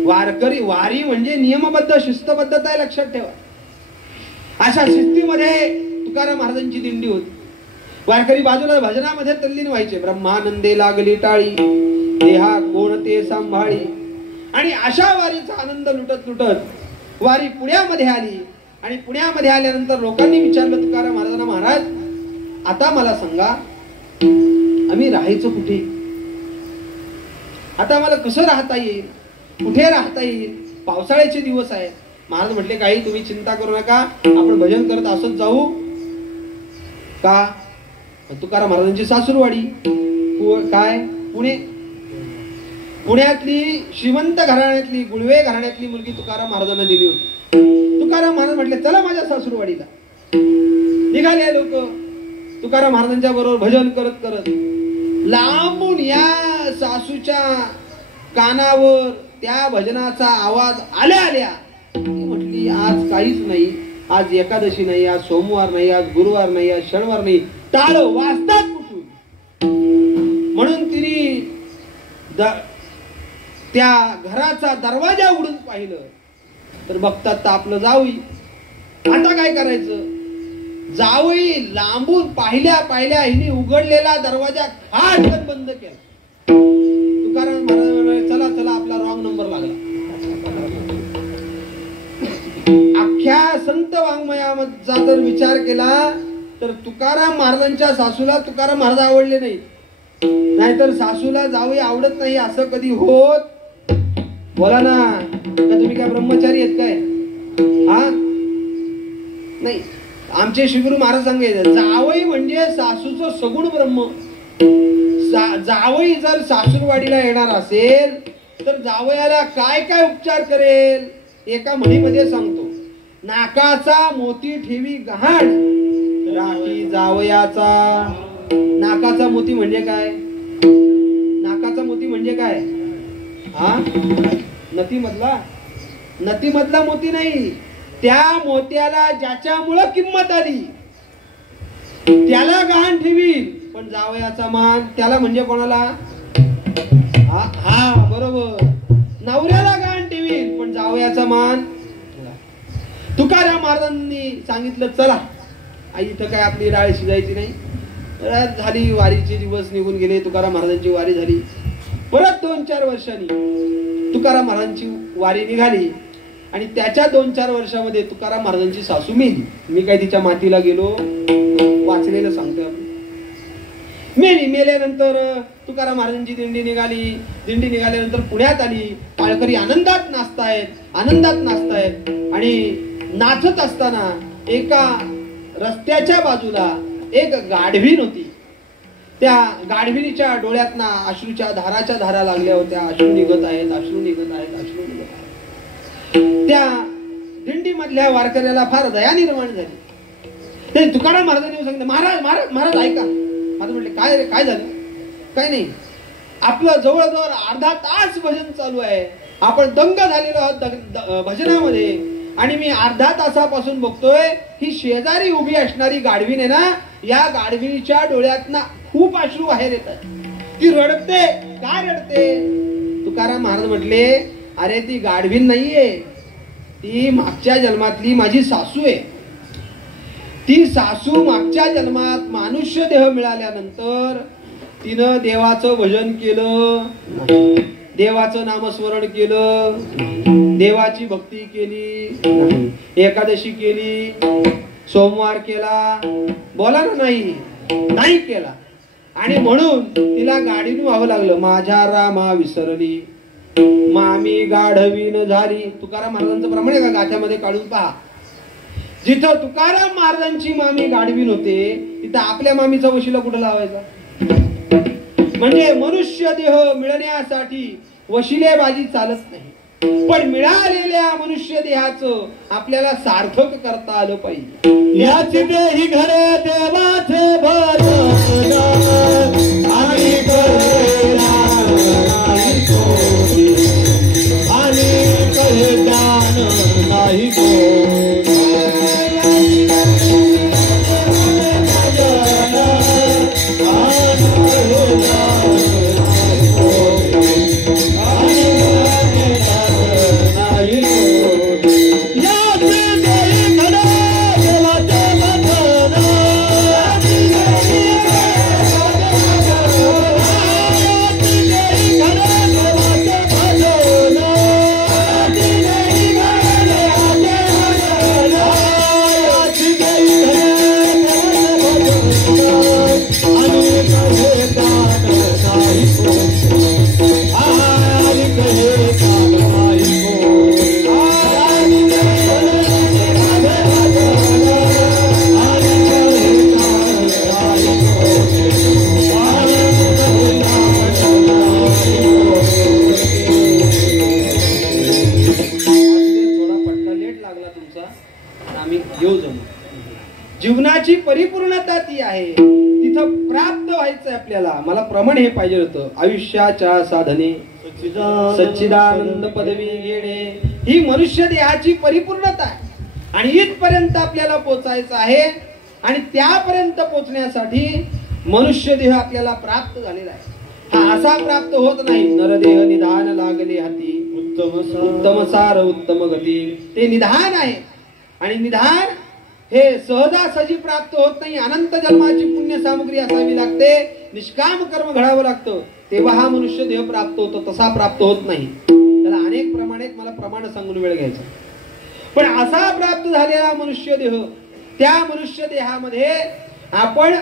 वारकरी वारी म्हणजे नियमबद्ध शिस्तबद्धता आहे. लक्षात ठेवा. अशा शिस्तीमध्ये तुकाराम महाराजांची दिंडी होती. वारकरी बाजूला भजनामध्ये तल्लीन व्हायचे. ब्रह्मानंदे लागली टाळी, देहा कोण ते सांभाळी. आणि अशा वारीचा आनंद लुटत लुटत वारी पुण्यामध्ये आली. आणि पुण्यामध्ये आल्यानंतर लोकांनी विचारलं तुकाराम महाराजांना, महाराज आता मला सांगा आम्ही राहायचं कुठे? आता मला कसं राहता येईल? कुठे राहता येईल? पावसाळ्याचे दिवस आहेत. महाराज म्हटले काही तुम्ही चिंता करू नका, आपण भजन करत असंच जाऊ. का? तुकाराम महाराजांची सासूरवाडी काय पुणे. पुण्यातली श्रीमंत घराण्यातली, गुळवे घराण्यातली मुलगी तुकाराम महाराजांना दिली होती. तुकाराम महाराज म्हटले चला माझ्या सासूरवाडीला. निघाले लोक तुकाराम महाराजांच्या बरोबर भजन करत करत. लांबून या सासूच्या कानावर त्या भजनाचा आवाज आल्या आल्या म्हटली आज काहीच नाही, आज एकादशी नाही, आज सोमवार नाही, आज गुरुवार नाही, आज शनिवार नाही, टाळ वाजतात कुठून? म्हणून तिने त्या घराचा दरवाजा उघडून पाहिलं तर बघतात तर आपलं जावई. आता काय करायचं? जावई लांबून पाहिल्या पाहिल्या हिने उघडलेला दरवाजा खाटकन बंद केला. तुकाराम महाराज म्हणाले चला चला आपला रॉंग नंबर लागला. अख्ख्या संत वाङ्मयाचा जर विचार केला तर तुकाराम महाराजांच्या सासूला तुकाराम महाराज आवडले नाही. नाहीतर सासूला जावई आवडत नाही असं कधी होत? बोला ना. का तुम्ही काय ब्रह्मचारी आहेत काय? हा नाही. आमचे श्रीगुरु महाराज सांगायचे जावई म्हणजे सासूचं सगुण ब्रह्म. जावई जर सासूरवाडीला येणार असेल तर जावयाला काय काय उपचार करेल? एका म्हणीमध्ये सांगतो. नाकाचा मोती ठेवी गहाण राखी जावयाचा. नाकाचा मोती म्हणजे काय? नाकाचा मोती म्हणजे काय? हा नथीमधला मोती नाही. त्या मोत्याला ज्याच्यामुळं किंमत आली त्याला गहाण ठेवी. पण जावयाचा मान त्याला म्हणजे कोणाला? हा बरोबर. नवऱ्याला गहाण ठेवी पण जावयाचा मान. तुकाराम महाराजांनी सांगितलं चला आई इथं काय आपली डाळ शिजायची नाही. परत झाली वारीचे दिवस निघून गेले, तुकाराम महाराजांची वारी झाली. परत 2-4 वर्षांनी तुकाराम महाराजांची वारी निघाली आणि त्याच्या 2-4 वर्षामध्ये तुकाराम महाराजांची सासू मेली. मी काय तिच्या मातीला गेलो, वाचलेलं सांगतो. मेल्यानंतर तुकाराम महाराजांची दिंडी निघाली. दिंडी निघाल्यानंतर पुण्यात आली. पाळकरी आनंदात नाचतायत आणि नाचत असताना एका रस्त्याच्या बाजूला एक गाढवीण होती. त्या गाढविणीच्या डोळ्यातना अश्रूच्या धारा लागल्या होत्या. अश्रू निघत आहेत. त्या दिंडी मधल्या वारकऱ्याला फार दया निर्माण झाली. ते तुकाराम महाराजांनी सांगितलं, महाराज ऐका. आता म्हटले, काय रे, काय झालं? काय नाही, आपलं जवळजवळ अर्धा तास भजन चालू आहे. आपण दंग झालेलो आहोत भजनामध्ये आणि मी अर्धा तासापासून बघतोय ही शेजारी उभी असणारी गाढवीण आहे ना, या गाढविणीच्या डोळ्यातना खूप अश्रू बाहेर येतात. ती रडते. काय रडते? तुकाराम महाराज म्हटले, अरे ती गाढवीण नाहीये, ती मागच्या जन्मातली माझी सासू आहे. ती सासू मागच्या जन्मात मानुष्य देह मिळाल्यानंतर तिनं देवाचं भजन केलं, देवाचं नामस्मरण केलं, देवाची भक्ती केली, एकादशी केली, सोमवार केला, बोला ना, नाही केला. आणि म्हणून तिला गाडीनं व्हावं लागलं. माझ्या रामा विसरली मामी गाढवीन झाली. तुकाराम महाराजांचं प्रमाण आहे का? गाथ्यामध्ये काढून पहा. जिथं तुकाराम महाराजांची मामी गाढवीन होते तिथं आपल्या मामीचा वशिला कुठं लावायचा? म्हणजे मनुष्य देह मिळण्यासाठी वशिलेबाजी चालत नाही, पण मिळालेल्या मनुष्य देहाचं आपल्याला सार्थक करता आलं पाहिजे. याची देही घरे देवाचे भजन आणि कहे ज्ञान नाही जीवनाची परिपूर्णता ती आहे, तिथं प्राप्त व्हायचंय आपल्याला. मला प्रमाण हे पाहिजे होतं. आयुष्याच्या साधने सच्चिदानंद पदवी घेणे ही मनुष्य देहाची परिपूर्णता आहे आणि इथपर्यंत आपल्याला पोचायचं आहे. आणि त्यापर्यंत पोचण्यासाठी मनुष्य देह आपल्याला प्राप्त झालेला आहे. हा असा प्राप्त होत नाही. नरदेह निधान लागले हाती उत्तम सार उत्तम गती. ते निधान आहे आणि निधान हे सहजासहजी प्राप्त होत नाही. अनंत जन्माची पुण्य सामग्री असावी लागते, निष्काम कर्म घडावं लागतं, तेव्हा हा मनुष्य देह प्राप्त होतो. तसा प्राप्त होत नाही. त्याला अनेक प्रमाणे मला प्रमाण सांगून वेळ घ्यायचा. पण असा प्राप्त झालेला मनुष्य देह, त्या मनुष्य देहामध्ये आपण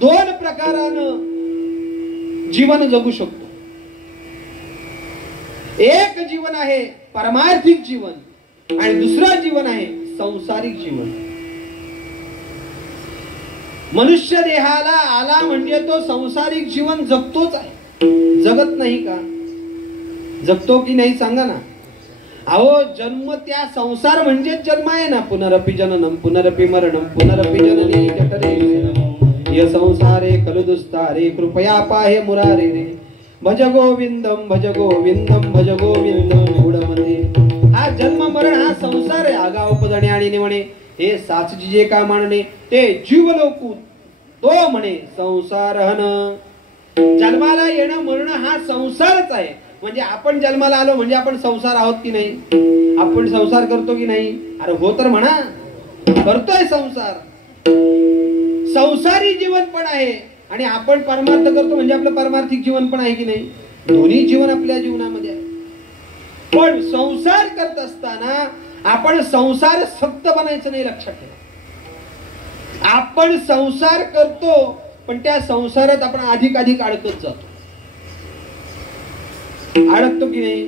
2 प्रकारानं जीवन जगू शकतो. एक जीवन आहे परमार्थिक जीवन आणि दुसरं जीवन आहे संसारिक जीवन. मनुष्य देहाला आला म्हणजे तो संसारिक जीवन जगतोच आहे. जगत नाही का? जगतो की नाही सांगा ना. अहो जन्म त्या संसार म्हणजेच जन्म आहे ना. पुनरपि जननम पुनरपि मरणम पुनरपि जननी जठरे य संसारे खलु दुस्तारे कृपया पाहे मुरारे रे भज गोविंदम भज गोविंदम भज गोविंदम गुडमध्ये. हा जन्म मरण हा संसार आहे. आगाव पदणे आणि निवणे हे साचजी जे का मानणे ते जीव लोकू तो म्हणे संसार हन. जन्माला येणं मरणं हा संसारच आहे. म्हणजे आपण जन्माला आलो म्हणजे आपण संसार आहोत की नाही? आपण संसार करतो की नाही? अरे हो तर म्हणा, करतोय संसार. संसारी जीवन पण आहे आणि आपण परमार्थ करतो म्हणजे आपलं पारमार्थिक जीवन पण आहे की नाही. दोन्ही जीवन आपल्या जीवनामध्ये आहे. पण संसार करत असताना आपण संसार सक्त बनायचं नाही, लक्षात ठेवा. आपण संसार करतो पण त्या संसारात आपण अधिक अधिक अडकत जातो. अडकतो की नाही.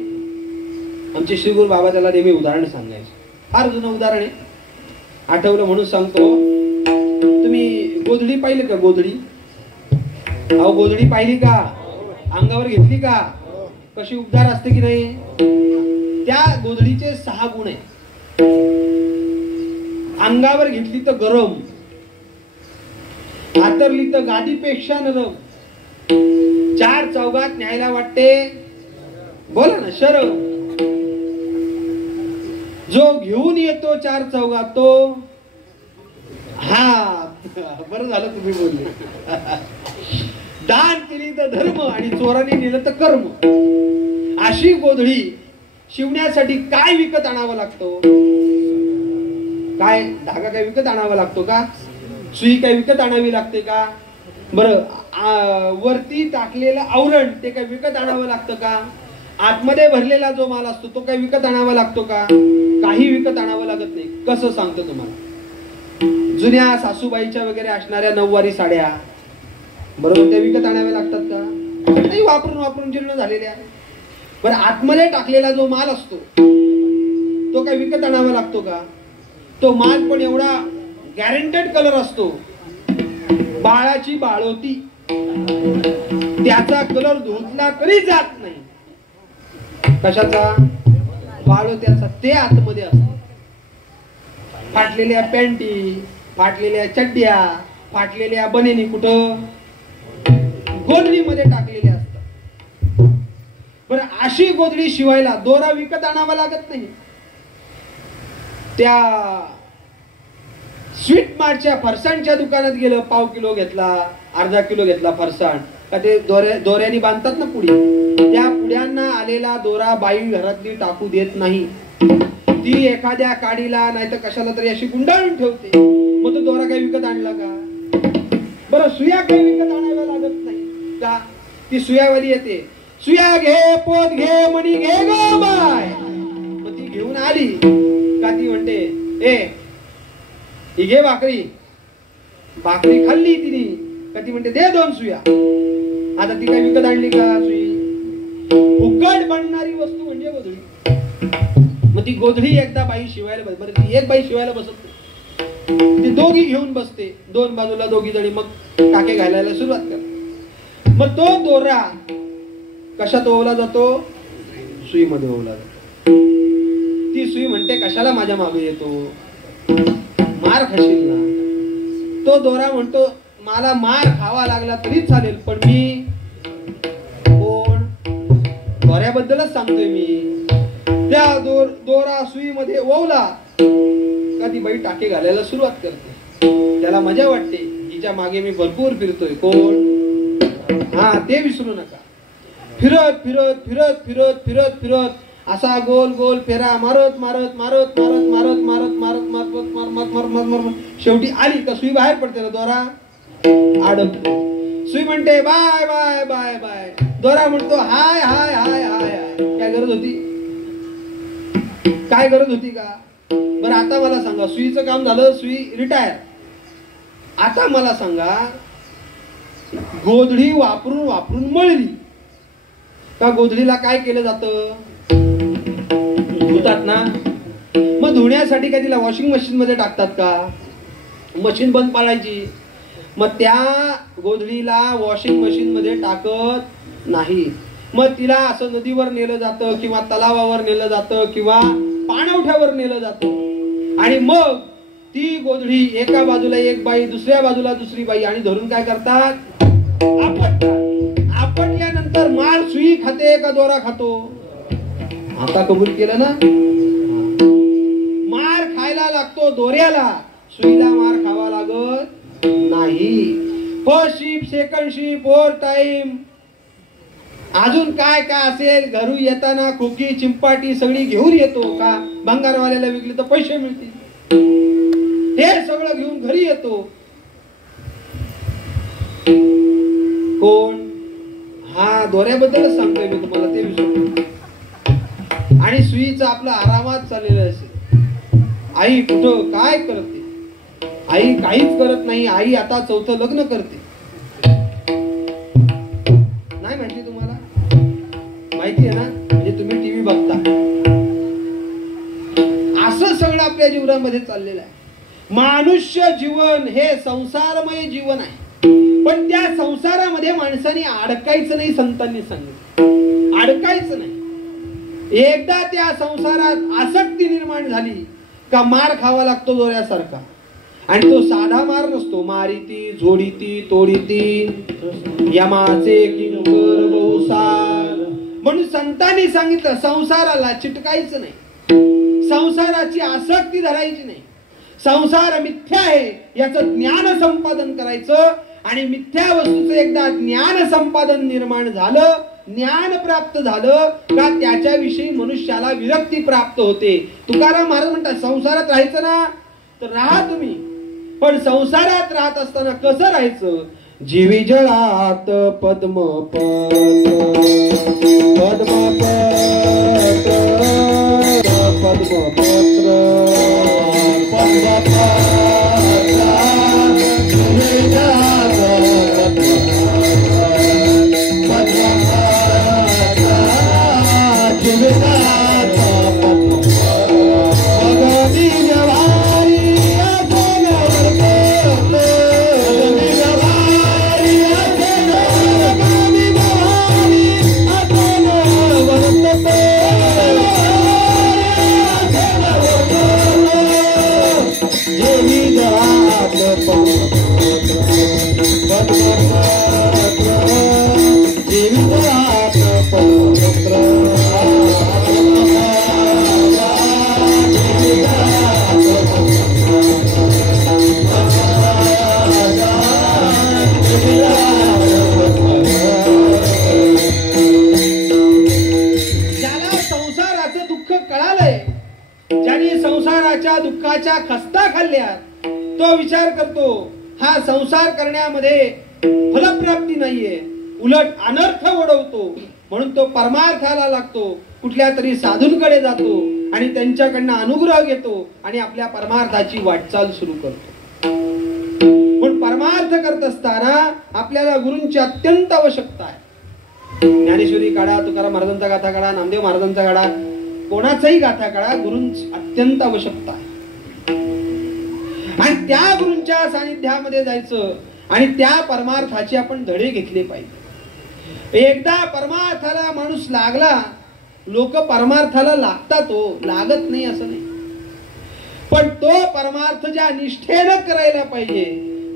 आमचे श्री गुरु बाबा त्याला नेहमी उदाहरण सांगायचे. फार जुनं उदाहरण आहे, आठवलं म्हणून सांगतो. तुम्ही गोधडी पाहिली का? गोधडी, अहो गोधडी पाहिली का? अंगावर घेतली का? कशी उबदार असते की नाही. त्या गोधडीचे 6 गुण आहे. अंगावर घेतली तर गरम, हातरली तर गादीपेक्षा नरम, 4 चौघात न्यायला वाटते, बोला ना, शरम. जो घेऊन येतो 4 चौघात तो, हा बरं झालं तुम्ही बोलले. दान केली तर धर्म आणि चोराने नेलं तर कर्म. अशी गोधडी शिवण्यासाठी काय विकत आणावं लागतो? काय धागा काय विकत आणावा लागतो का? सुई काय विकत आणावी लागते का? बरं, वरती टाकलेलं आवरण ते काय विकत आणावं लागतं का? आतमध्ये भरलेला जो माल असतो तो काय विकत आणावा लागतो का? काही विकत आणावं लागत नाही. कसं सांगतो तुम्हाला. जुन्या सासूबाईच्या वगैरे असणाऱ्या 9वारी साड्या, बरोबर, त्या विकत आणाव्या लागतात का? नाही, वापरून वापरून जीर्ण झालेल्या. बरं, आतमध्ये टाकलेला जो माल असतो तो काय विकत आणावा लागतो का? तो माल पण एवढा गॅरंटेड कलर असतो, बाळाची बाळोती, त्याचा कलर धुतला तरी जात नाही. कशाचा? बाळोत्याचा. ते आतमध्ये असत. फाटलेल्या पॅन्टी, फाटलेल्या चड्ड्या, फाटलेल्या बनेनी कुठं? गोधडीमध्ये टाकलेल्या असतात. बरं, अशी गोधडी शिवायला दोरा विकत आणावा लागत नाही. त्या स्वीट मार्टच्या फरसाणच्या दुकानात गेलं, पाव किलो घेतला, अर्धा किलो घेतला फरसाण, का ते दोऱ्याने बांधतात ना पुडी, त्या पुड्यांना आलेला दोरा बाई घरातली टाकू देत नाही. ती एखाद्या काडीला नाही तर कशाला तरी अशी गुंडाळून ठेवते. मग तो दोरा काही विकत आणला का? बरं, सुया काही विकत आणाव्या लागत नाही का? ती सुयावाली येते, सुया घे, पोत घे, मणी घे ग बाय. मग ती घेऊन आली का ती म्हणते, ए ही घे भाकरी. भाकरी खाल्ली तिने का ती म्हणते, दे 2 सुया. आता ती काय विकत आणली का सुई? फुकट बनणारी वस्तू म्हणजे गोधडी. मग ती गोधडी एकदा बाई शिवायला बस, बरं ती एक बाई शिवायला बसत नाही, ती दोघी घेऊन बसते, 2 बाजूला दोघी जणी, मग टाके घालायला सुरुवात करते. मग तो दोरा कशात ओवला जातो? सुईमध्ये ओवला जातो. ती सुई म्हणते, कशाला माझ्या मागे येतो? मार खाशील ना. तो दोरा म्हणतो, मला मार खावा लागला तरी चालेल, पण मी कोण? दोऱ्याबद्दलच सांगतोय मी. त्या दोरा सुईमध्ये ओवला का ती बाई टाके घालायला सुरुवात करते. त्याला मजा वाटते, हिच्या मागे मी भरपूर फिरतोय. कोण? हा, ते विसरू नका. फिरत फिरत फिरत फिरत फिरत फिरत असा गोल गोल फेरा मारत मारत मारत मारत मारत मारत मारत मारत मारत मारत मारत शेवटी आली का सुई बाहेर पडते ना, दोरा अडकतो. सुई म्हणते बाय बाय बाय बाय. दोरा म्हणतो हाय हाय हाय हाय हाय. काय गरज होती? काय गरज होती का? बरं, आता मला सांगा, सुईचं काम झालं, सुई रिटायर. आता मला सांगा, गोधडी वापरून वापरून मळली का गोधडीला काय केलं जातं? धुतात ना. मग धुण्यासाठी काय तिला वॉशिंग मशीन मध्ये टाकतात का? मशीन बंद पाडायची. मग त्या गोधडीला वॉशिंग मशीन मध्ये टाकत नाही. मग तिला असं नदीवर नेलं जातं किंवा तलावावर नेलं जातं किंवा पाणवठ्यावर नेलं जातं. आणि मग ती गोधडी एका बाजूला एक बाई, दुसऱ्या बाजूला दुसरी बाई, आणि धरून काय करतात? आपटतात. आपटल्यानंतर मार सुई खाते का दोरा खातो? आता कबूल केलं ना. मार खायला लागतो दोऱ्याला, सुईला मार खावा लागत नाही. First ship, second ship, over time, अजून काय काय असेल, घरू येताना खोकी चिंपाटी सगळी घेऊन येतो का? भंगारवाल्याला विकली तर पैसे मिळतील. हे सगळं घेऊन घरी येतो. कोण? हा दोऱ्याबद्दलच सांगतोय मी तुम्हाला, ते विसरू. आणि सुईचं आपलं आरामात चाललेलं असेल. आई कुठं काय करते? आई काहीच करत नाही. आई आता चौथं लग्न करते. नाही माहिती तुम्हाला? माहिती आहे ना? म्हणजे तुम्ही टीव्ही बघता. असं सगळं आपल्या जीवनामध्ये चाललेलं आहे. मनुष्य जीवन हे संसारमय जीवन आहे. पण त्या संसारामध्ये माणसाने अडकायचं नाही. संतांनी सांगितलं अडकायचं नाही. एकदा त्या संसारात आसक्ती निर्माण झाली का मार खावा लागतो दोऱ्यासारखा. आणि तो साधा मार नसतो. मारिती, झोडीती, तोडीती, यमाचे किंकर बहुसार. म्हणून संतांनी सांगितलं संसाराला चिटकायचं नाही. संसाराची आसक्ती धरायची नाही. संसार मिथ्या आहे याचं ज्ञान संपादन करायचं. आणि मिथ्या वस्तूचं एकदा ज्ञान संपादन निर्माण झालं, ज्ञान प्राप्त झालं का त्याच्याविषयी मनुष्याला विरक्ती प्राप्त होते. तुकाराम महाराज म्हणतात संसारात राहायचं ना तर राहा तुम्ही, पण संसारात राहत असताना कसं राहायचं? जीवी जळात पद्मपत्र पद्मपत्र पद्मपत्र पद्मपत्र दुःखाच्या खस्ता खाल्ल्या तो विचार करतो हा संसार करण्यामध्ये फलप्राप्ती नाहीये, उलट अनर्थ ओढवतो. म्हणून तो परमार्थाला लागतो. कुठल्या तरी साधूंकडे जातो आणि त्यांच्याकडनं अनुग्रह घेतो आणि आपल्या परमार्थाची वाटचाल सुरू करतो. पण परमार्थ करत असताना आपल्याला गुरूंची अत्यंत आवश्यकता आहे. ज्ञानेश्वरी काढा, तुकाराम महाराजांचा गाथा काढा, नामदेव महाराजांचा काढा, कोणाचाही गाथा काढा, गुरूंची अत्यंत आवश्यकता आहे. आणि त्या गुरूंच्या सानिध्यामध्ये जायचं आणि त्या परमार्थाचे आपण धडे घेतले पाहिजे. एकदा परमार्थाला माणूस लागला, लोक परमार्थाला लागतात, लागत नाही असं नाही. पण तो परमार्थ ज्या निष्ठेनं करायला पाहिजे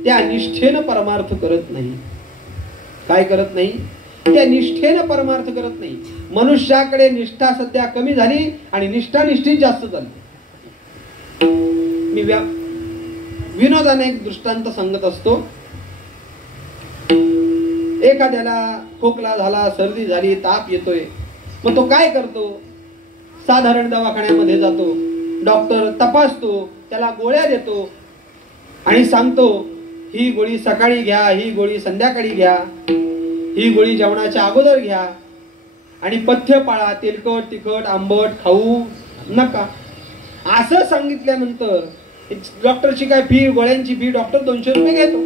त्या निष्ठेनं परमार्थ करत नाही. काय करत नाही? त्या निष्ठेनं परमार्थ करत नाही. मनुष्याकडे निष्ठा सध्या कमी झाली आणि निष्ठा निष्ठीत जास्त झाली. मी विनोदाने एक दृष्टांत सांगत असतो. एखाद्याला खोकला झाला, सर्दी झाली, ताप येतोय, मग तो काय करतो? साधारण दवाखान्यामध्ये जातो, डॉक्टर तपासतो, त्याला गोळ्या देतो आणि सांगतो ही गोळी सकाळी घ्या, ही गोळी संध्याकाळी घ्या, ही गोळी जेवणाच्या अगोदर घ्या आणि पथ्य पाळा, तेलकट तिखट आंबट खाऊ नका. असं सांगितल्यानंतर डॉक्टरची काय फी, गोळ्यांची फी डॉक्टर 200 रुपये घेतो.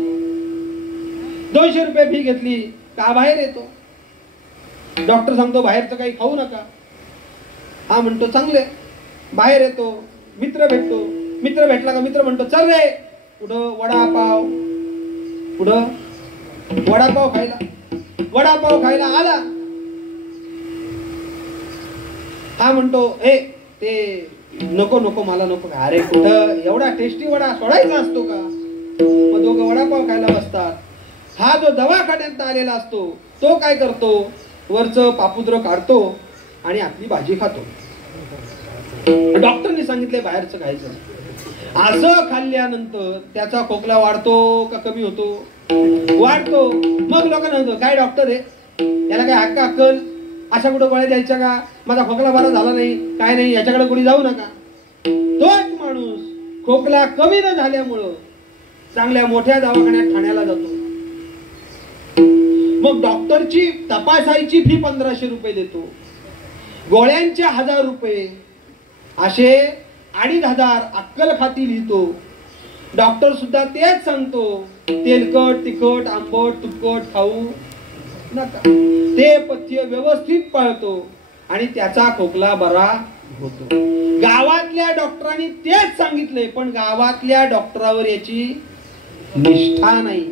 200 रुपये फी घेतली का बाहेर येतो. डॉक्टर सांगतो बाहेरचं काही खाऊ नका. हा म्हणतो चांगले. बाहेर येतो, मित्र भेटतो, मित्र भेटला का मित्र म्हणतो चल रे कुठं वडापाव, कुठं वडापाव खायला. वडापाव खायला आला. हा म्हणतो ए ते नको नको मला नको. अरे कुठं एवढा टेस्टी वडा सोडायचा असतो का? मग दोघं वडापाव खायला बसतात. हा जो दवाखान्यात आलेला असतो तो काय करतो? वरचं पापुद्र काढतो आणि आपली भाजी खातो. डॉक्टरने सांगितलंय बाहेरचं खायचं. असं खाल्ल्यानंतर त्याचा खोकला वाढतो का कमी होतो? वाढतो. मग लोकांना म्हणतो काय डॉक्टर आहे, याला काय हक्का अक्कल, अशा कुठं गोळ्या द्यायच्या का? माझा खोकला बरा झाला नाही, काय नाही, याच्याकडे कोणी जाऊ नका. तोच माणूस खोकला कमी न झाल्यामुळं चांगल्या मोठ्या दवाखान्यात ठाण्याला जातो. मग डॉक्टरची तपासायची फी 1500 रुपये देतो, गोळ्यांचे 1000 रुपये, असे 2500 अक्कल खाती लिहितो. डॉक्टर सुद्धा तेच सांगतो, तेलकट तिखट आंबट तुपकट खाऊ नका. ते पथ्य व्यवस्थित पाळतो आणि त्याचा खोकला बरा होतो. गावातल्या डॉक्टरांनी तेच सांगितले, पण गावातल्या डॉक्टरावर याची निष्ठा नाही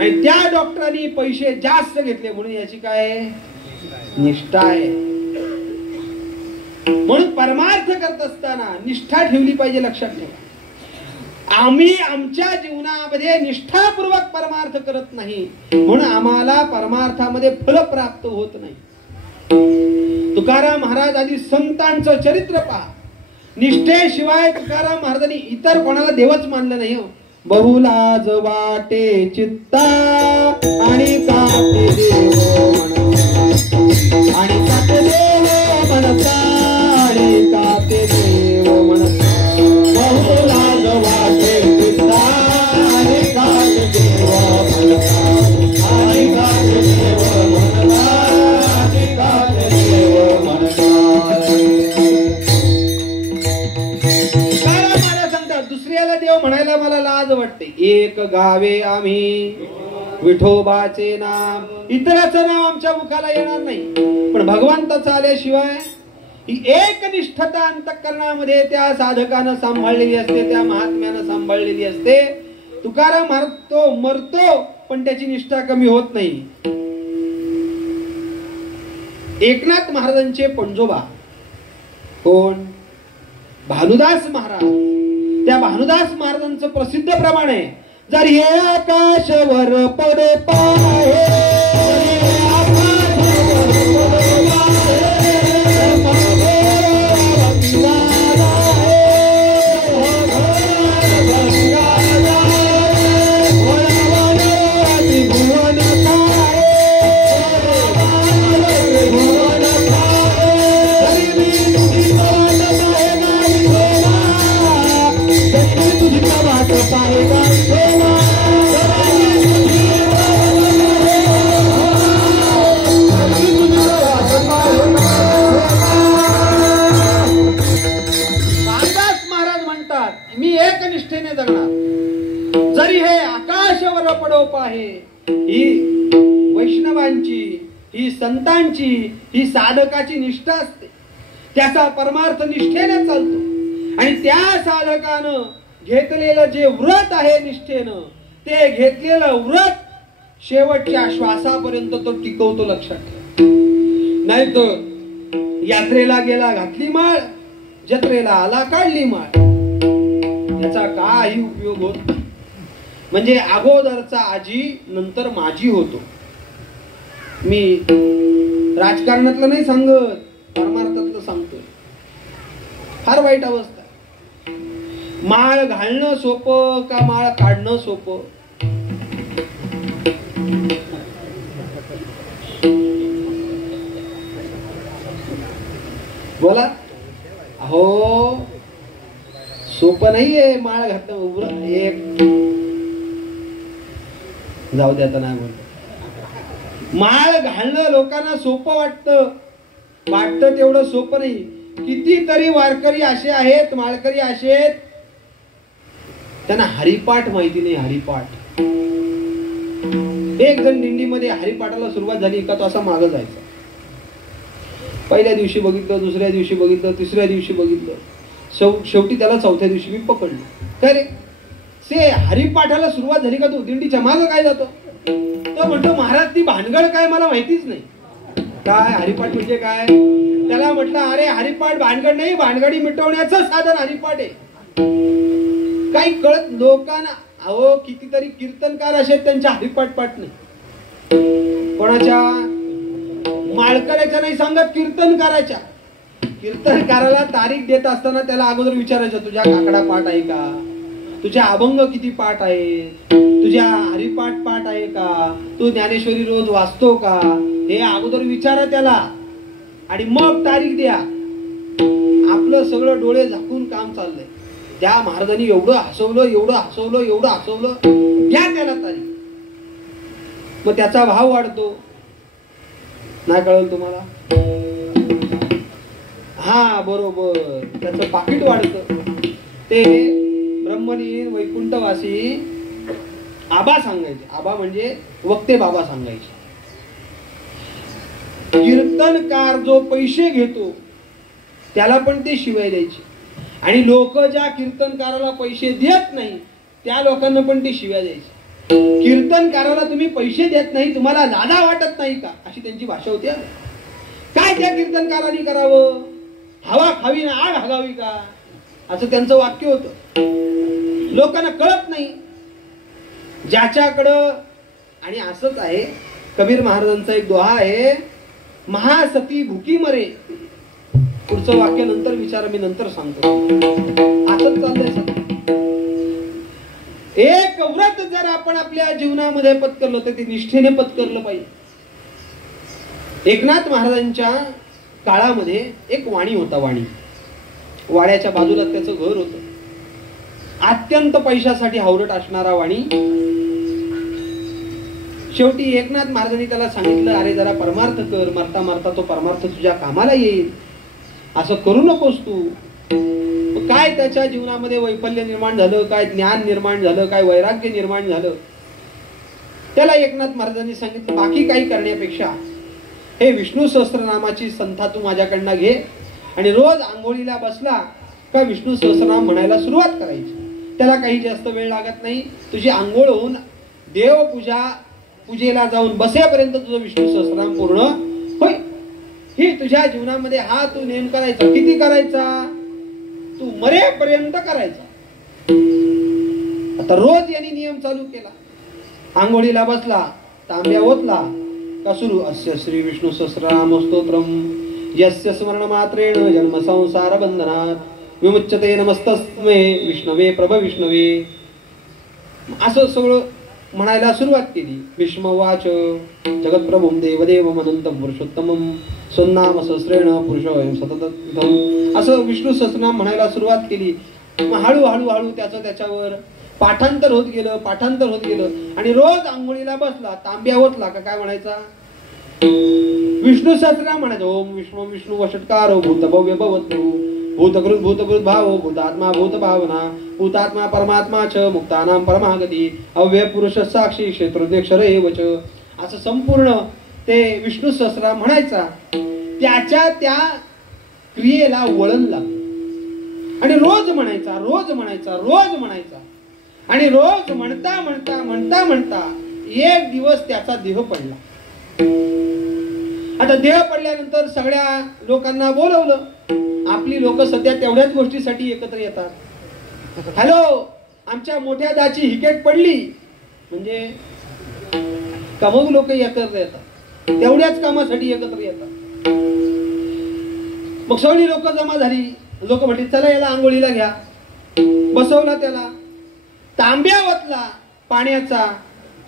आणि त्या डॉक्टरांनी पैसे जास्त घेतले म्हणून याची काय निष्ठा आहे. म्हणून परमार्थ करत असताना निष्ठा ठेवली पाहिजे. लक्षात ठेवा, आम्ही आमच्या जीवनामध्ये निष्ठापूर्वक परमार्थ करत नाही म्हणून आम्हाला परमार्थामध्ये फल प्राप्त होत नाही. तुकाराम महाराज आदी संतांचं चरित्र पहा. निष्ठेशिवाय तुकाराम महाराजांनी इतर कोणाला देवच मानलं नाही. बहुलाज वाटे चित्ता आणि काटे देव आणि काटे देव म्हणता आणि काटे देव म्हणता. बहुलाज वाटे चित्ता आणि काटे देव म्हणता आणि काटे देव म्हणता आणि काटे देव म्हणता. दुसऱ्याला देव म्हणायला मला लाज वाटते. एक गावे आम्ही विठोबाचे नाम, इतराचं नाव आमच्या मुखाला येणार नाही, पण भगवंताचं आल्याशिवाय ही एक निष्ठता अंतःकरणामध्ये त्या साधकानं सांभाळलेली असते, त्या महात्म्यानं सांभाळलेली असते. तुकाराम महाराज तो मरतो पण त्याची निष्ठा कमी होत नाही. एकनाथ महाराजांचे पणजोबा कोण? भानुदास महाराज. त्या भानुदास महाराजांचं प्रसिद्ध प्रमाण आहे, जर हे आकाशवर पडे पाहे जरी हे आकाशावर पडो पाहे. ही वैष्णवांची, ही संतांची, ही साधकाची निष्ठा असते. त्याचा परमार्थ निष्ठेने चालतो आणि त्या साधकानं घेतलेलं जे व्रत आहे निष्ठेनं, ते घेतलेलं व्रत शेवटच्या श्वासापर्यंत तो टिकवतो. लक्षात ठेवा, नाही तर यात्रेला गेला घातली माळ, जत्रेला आला काढली माळ, याचा काही उपयोग होत नाही. म्हणजे अगोदरचा आजी नंतर माझी होतो. मी राजकारणातलं नाही सांगत, परमार्थातलं सांगतोय. फार वाईट अवस्था. माळ घालणं सोपं का माळ काढणं सोपं? बोला. अहो सोपं नाहीये माळ घातलं. एक जाऊ दे आता, नाही बोलत. माळ घालणं लोकांना सोपं वाटतं तेवढं सोपं नाही. कितीतरी वारकरी असे आहेत, माळकरी असे आहेत, त्यांना हरिपाठ माहिती नाही. हरिपाठ. एक जण दिंडीमध्ये हरिपाठाला सुरुवात झाली का तो असा मागं जायचा. पहिल्या दिवशी बघितलं, दुसऱ्या दिवशी बघितलं, तिसऱ्या दिवशी बघितलं, शेवटी त्याला चौथ्या दिवशी मी पकडलं. काय रे, से हरिपाठाला सुरुवात झाली का तू दिंडीच्या मागं काय जातो? तो म्हणतो महाराज ती भानगड काय मला माहितीच नाही. काय हरिपाठ म्हणजे काय? त्याला म्हटलं अरे हरिपाठ भानगड नाही, भानगडी मिटवण्याचं साधन हरिपाठ आहे. काही कळत लोकांना. अहो कितीतरी कीर्तनकार असे त्यांच्या हरिपाठ पाठ नाही. कोणाच्या? माळकऱ्याच्या नाही सांगत, कीर्तनकाराच्या. कीर्तनकाराला तारीख देत असताना त्याला अगोदर विचारायचं तुझ्या काकडा पाठ आहे का, तुझ्या अभंग किती पाठ आहे, तुझ्या हरिपाठ पाठ आहे का, तू ज्ञानेश्वरी रोज वाचतो का, हे अगोदर विचारा त्याला आणि मग तारीख द्या. आपलं सगळं डोळे झाकून काम चाललंय. त्या महाराजांनी एवढं हसवलं, एवढं हसवलं, एवढं हसवलं, घ्या त्याला तारी. मग त्याचा भाव वाढतो. नाही कळलं तुम्हाला? हा बरोबर, त्याचं पाकिट वाढतं. ते ब्रह्मलीन वैकुंठवासी आबा सांगायचे. आबा म्हणजे वक्ते बाबा सांगायचे. कीर्तनकार जो पैसे घेतो त्याला पण ते शिवाय द्यायचे, आणि लोक ज्या कीर्तनकाराला पैसे देत नाही त्या लोकांना पण ते शिव्या द्यायचे. कीर्तनकाराला तुम्ही पैसे देत नाही, तुम्हाला लाजा वाटत नाही का, अशी त्यांची भाषा होती. काय त्या कीर्तनकारांनी करावं, हवा खावी ना आग हगावी का, असं त्यांचं वाक्य होतं. लोकांना कळत नाही. ज्याच्याकडं, आणि असंच आहे, कबीर महाराजांचा एक दोहा आहे, महासती भुकी मरे. पुढचं वाक्य नंतर विचार, मी नंतर सांगतो. असंच चाललंय सध्या. एक व्रत जर आपण आपल्या जीवनामध्ये पत्करलं तर ते निष्ठेने पत्करलं पाहिजे. एकनाथ महाराजांच्या काळामध्ये एक वाणी होता. वाड्याच्या बाजूला त्याचं घर होतं. अत्यंत पैशासाठी हावरट असणारा वाणी. शेवटी एकनाथ महाराजांनी त्याला सांगितलं, अरे जरा परमार्थ कर, मरता मरता तो परमार्थ तुझ्या कामाला येईल, असं करू नकोस तू. काय त्याच्या जीवनामध्ये वैफल्य निर्माण झालं, काय ज्ञान निर्माण झालं, काय वैराग्य निर्माण झालं. त्याला एकनाथ महाराजांनी सांगितलं, बाकी काही करण्यापेक्षा हे विष्णू सहस्त्रनामाची संथा तू माझ्याकडनं घे, आणि रोज आंघोळीला बसला का विष्णू सहस्त्रनाम म्हणायला सुरुवात करायची. त्याला काही जास्त वेळ लागत नाही. तुझी आंघोळ होऊन पूजेला जाऊन बसेपर्यंत तुझं विष्णू सहस्त्रनाम पूर्ण होय. ही तुझ्या जीवनामध्ये हा तू नेम करायचा. किती करायचा? तू मरेपर्यंत करायचा. आता रोज यांनी नियम चालू केला. आंघोळीला बसला, तांब्या ओतला का सुरू, अस्य श्री विष्णू सहस्रनाम स्तोत्रम यस्य स्मरण मात्रेण जन्म संसार बंधनात् विमुच्यते नमस्तस्मै विष्णवे प्रभ विष्णवे. असं सगळं म्हणायला सुरुवात केली. भीष्मवाच जगत्प्रभुं देवदेवम् अनंतं पुरुषोत्तमं स्वनाम सहस्रेण पुरुषोऽयं सततं. असं विष्णू सहस्रनाम म्हणायला सुरुवात केली. मग हळूहळू त्याचं त्याच्यावर पाठांतर होत गेलं. आणि रोज आंघोळीला बसला, तांब्या ओतला का काय म्हणायचा, विष्णू सहस्रनाम म्हणायचं. ओम विष्णू विष्णू वषट्कारो भूत भव्य भवतु भूतकृत भूतकृत भावो भूतात्मा भूत भावना भूतात्मा परमात्मा च मुक्तानां परमागती अव्यय पुरुष साक्षी क्षेत्रज्ञक्षर एवच. असं संपूर्ण ते विष्णू सहस्रनाम म्हणायचा. त्याच्या त्या क्रियेला वळण लागलं आणि रोज म्हणायचा. आणि रोज म्हणता एक दिवस त्याचा देह पडला. आता देह पडल्यानंतर सगळ्या लोकांना बोलवलं. आपली लोक सध्या तेवढ्याच गोष्टीसाठी एकत्र येतात. हॅलो, आमच्या मोठ्या दाची हिकेट पडली म्हणजे कमवू लोक एकत्र येतात, तेवढ्याच कामासाठी एकत्र येतात. मग सगळी लोक जमा झाली. लोक म्हटली चला याला आंघोळीला घ्या. बसवला त्याला, तांब्या ओतला पाण्याचा.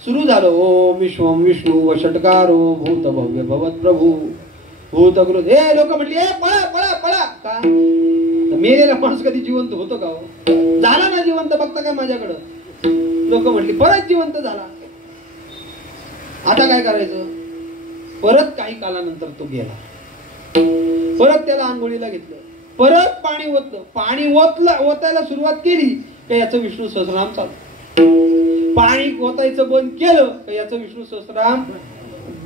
सुरू झालं ओम विश्वम विष्णू वषट्कारो भूत भव्य भवत प्रभू भूतकृत. हे लोक म्हटली ए पळा पळा पळा. का मेलेला माणूस कधी जिवंत होतो का? झाला ना जिवंत, बघता का माझ्याकडं? लोक म्हटली परत जिवंत झाला. आता काय करायचं? परत काही कालानंतर तो गेला. परत त्याला आंघोळीला घेतलं, परत पाणी ओतायला सुरुवात केली का याचं विष्णू सहस्रनाम चालू. पाणी ओतायचं बंद केलं का याचं विष्णू सहस्रनाम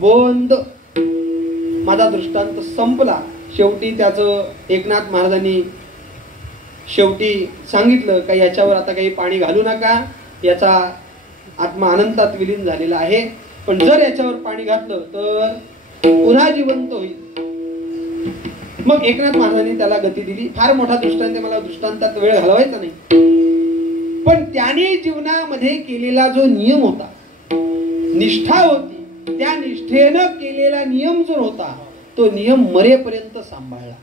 बंद. माझा दृष्टांत संपला. शेवटी त्याचं एकनाथ महाराजांनी शेवटी सांगितलं का याच्यावर आता काही पाणी घालू नका, याचा आत्मा अनंतात विलीन झालेला आहे. पण जर याच्यावर पाणी घातलं तर पुन्हा जिवंत होईल. मग एकनाथ महाराजांनी त्याला गती दिली. फार मोठा दृष्टांत, मला दृष्टांतात वेळ घालवायचा नाही. पण त्याने जीवनामध्ये केलेला जो नियम होता, निष्ठा होती, त्या निष्ठेनं केलेला नियम जो होता तो नियम मरेपर्यंत सांभाळला.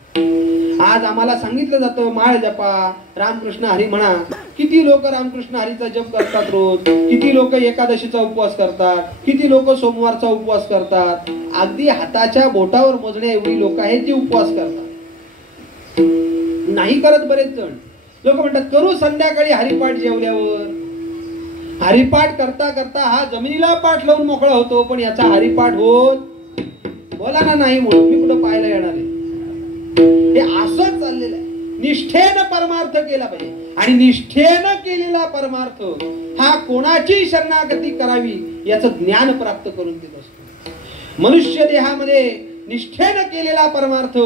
आज आम्हाला सांगितलं जातं माळ जपा, रामकृष्ण हरी म्हणा. किती लोक रामकृष्ण हरीचा जप करतात रोज, किती लोक एकादशीचा उपवास करतात, किती लोक सोमवारचा उपवास करतात. अगदी हाताच्या बोटावर मोजण्या एवढी लोक आहेत जी उपवास करतात. नाही करत बरेच जण. लोक म्हणतात करू संध्याकाळी हरिपाठ जेवल्यावर. हरिपाठ करता करता हा जमिनीला पाठ लावून मोकळा होतो, पण याचा हरिपाठ होत बोला ना नाही म्हणून मी कुठं पाहायला येणार आहे. हे असंच चाललेलं आहे. निष्ठेनं परमार्थ केला पाहिजे आणि निष्ठेनं केलेला परमार्थ हा कोणाची शरणागती करावी याचं ज्ञान प्राप्त करून देत असतो. मनुष्य देहामध्ये निष्ठेनं केलेला परमार्थ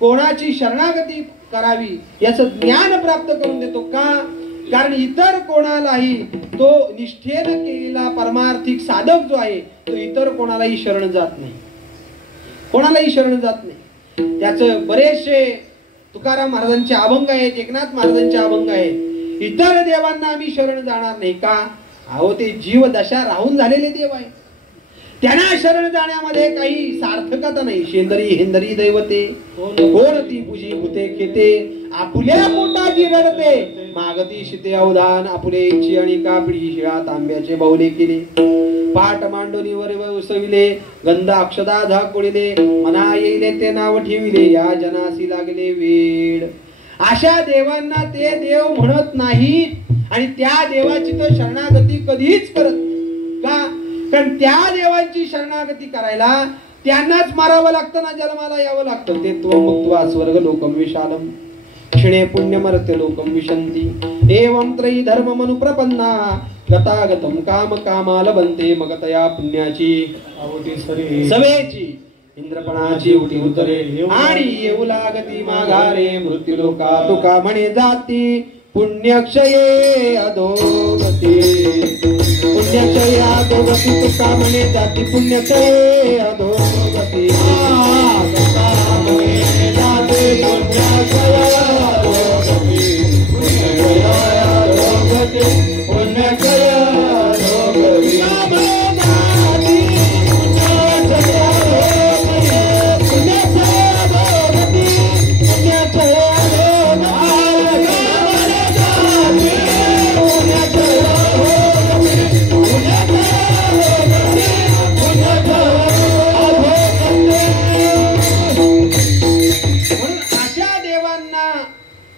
कोणाची शरणागती करावी याचं ज्ञान प्राप्त करून देतो. का? कारण इतर कोणालाही तो निष्ठेनं केलेला परमार्थिक साधक जो आहे तो इतर कोणालाही शरण जात नाही, कोणालाही शरण जात नाही. त्याचं बरेचसे तुकाराम महाराजांचे अभंग आहेत, एकनाथ महाराजांचे अभंग आहेत. इतर देवांना आम्ही शरण जाणार नाही. का? अहो ते जीव दशा राहून झालेले देव आहे, त्यांना शरण जाण्यामध्ये काही सार्थकता नाही. शेंदरी हेंदरी दैवते कोण ती पूजी भूते खेते, आपुल्या पोटाची रडते मागती शिते अवधान, आपुले इच्छी आणि कापडी शिळा तांब्याचे बाहुले केले. पाठ मांडोनीवर उसविले गंध अक्षदा झाकोळिले, मना येईले ते नाव ठेविले या जनासी लागले वेड. अशा देवांना ते देव म्हणत नाहीत आणि त्या देवाची तो शरणागती कधीच करत. का? कारण त्या देवांची शरणागती करायला त्यांनाच मारावं लागतं ना, जन्माला यावं लागतं. ते त्वमुक्त्वा स्वर्ग लोकम विशालम क्षिणे पुण्यमर्त्य लोकम विशंती एवं त्रयी धर्म मनु प्रपन्ना गतागतम काम कामाल बनते मग तया पुण्याची सवेची इंद्रपणाची उठी उतरे आणि येऊ लागती माघारे मृत्यू लोका तुका म्हणे जाती पुण्यक्षये अधोगती. पुण्यक्षये अधोगती तुका म्हणे जाती पुण्यक्षये अधोगती.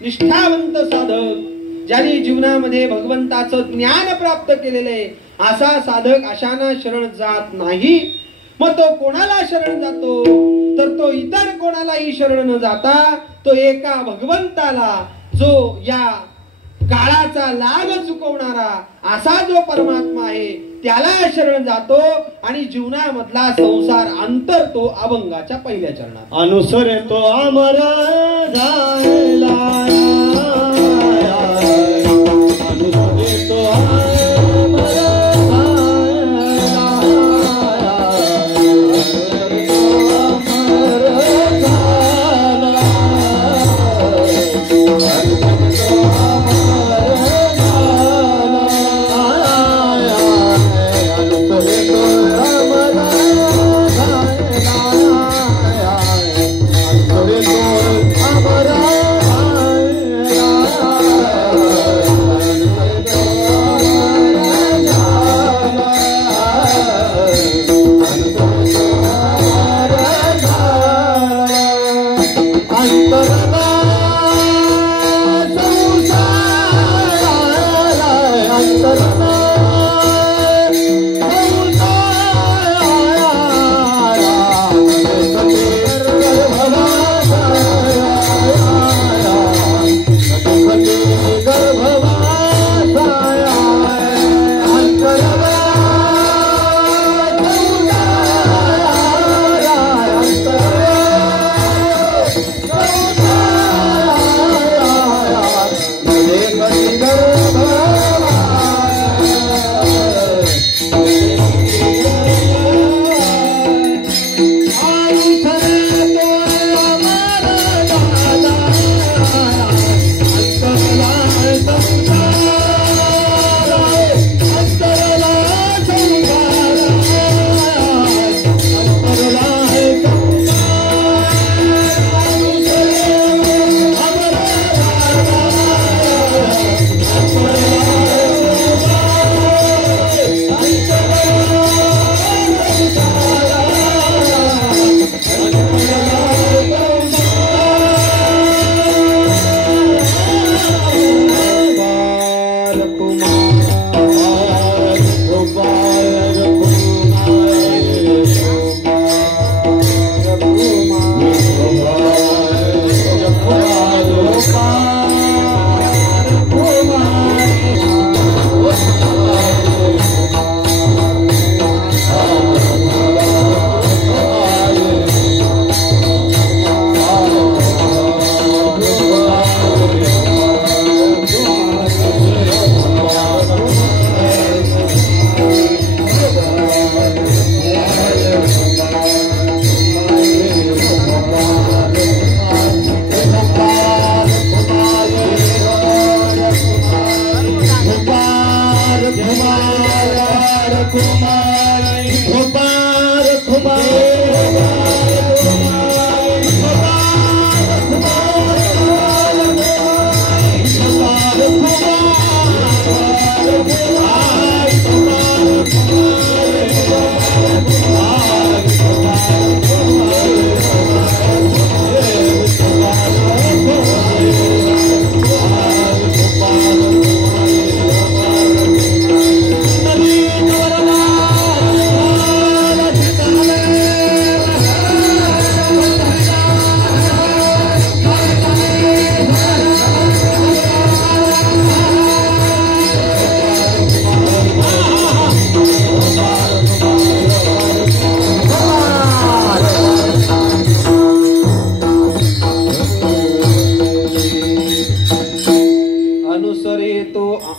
निष्ठावंत साधक ज्यांनी जीवनामध्ये भगवंताचं ज्ञान प्राप्त केलेलं आहे असा साधक अशांना शरण जात नाही. मग तो कोणाला शरण जातो? तर तो इतर कोणालाही शरण न जाता तो एका भगवंताला, जो या काळाचा लाभ चुकवणारा असा जो परमात्मा आहे त्याला शरण जातो आणि जीवनामधला संसार अंतरतो अभंगाच्या पहिल्या चरणात. अनुसरे तो अमर जायला, अनुसरे तो अमर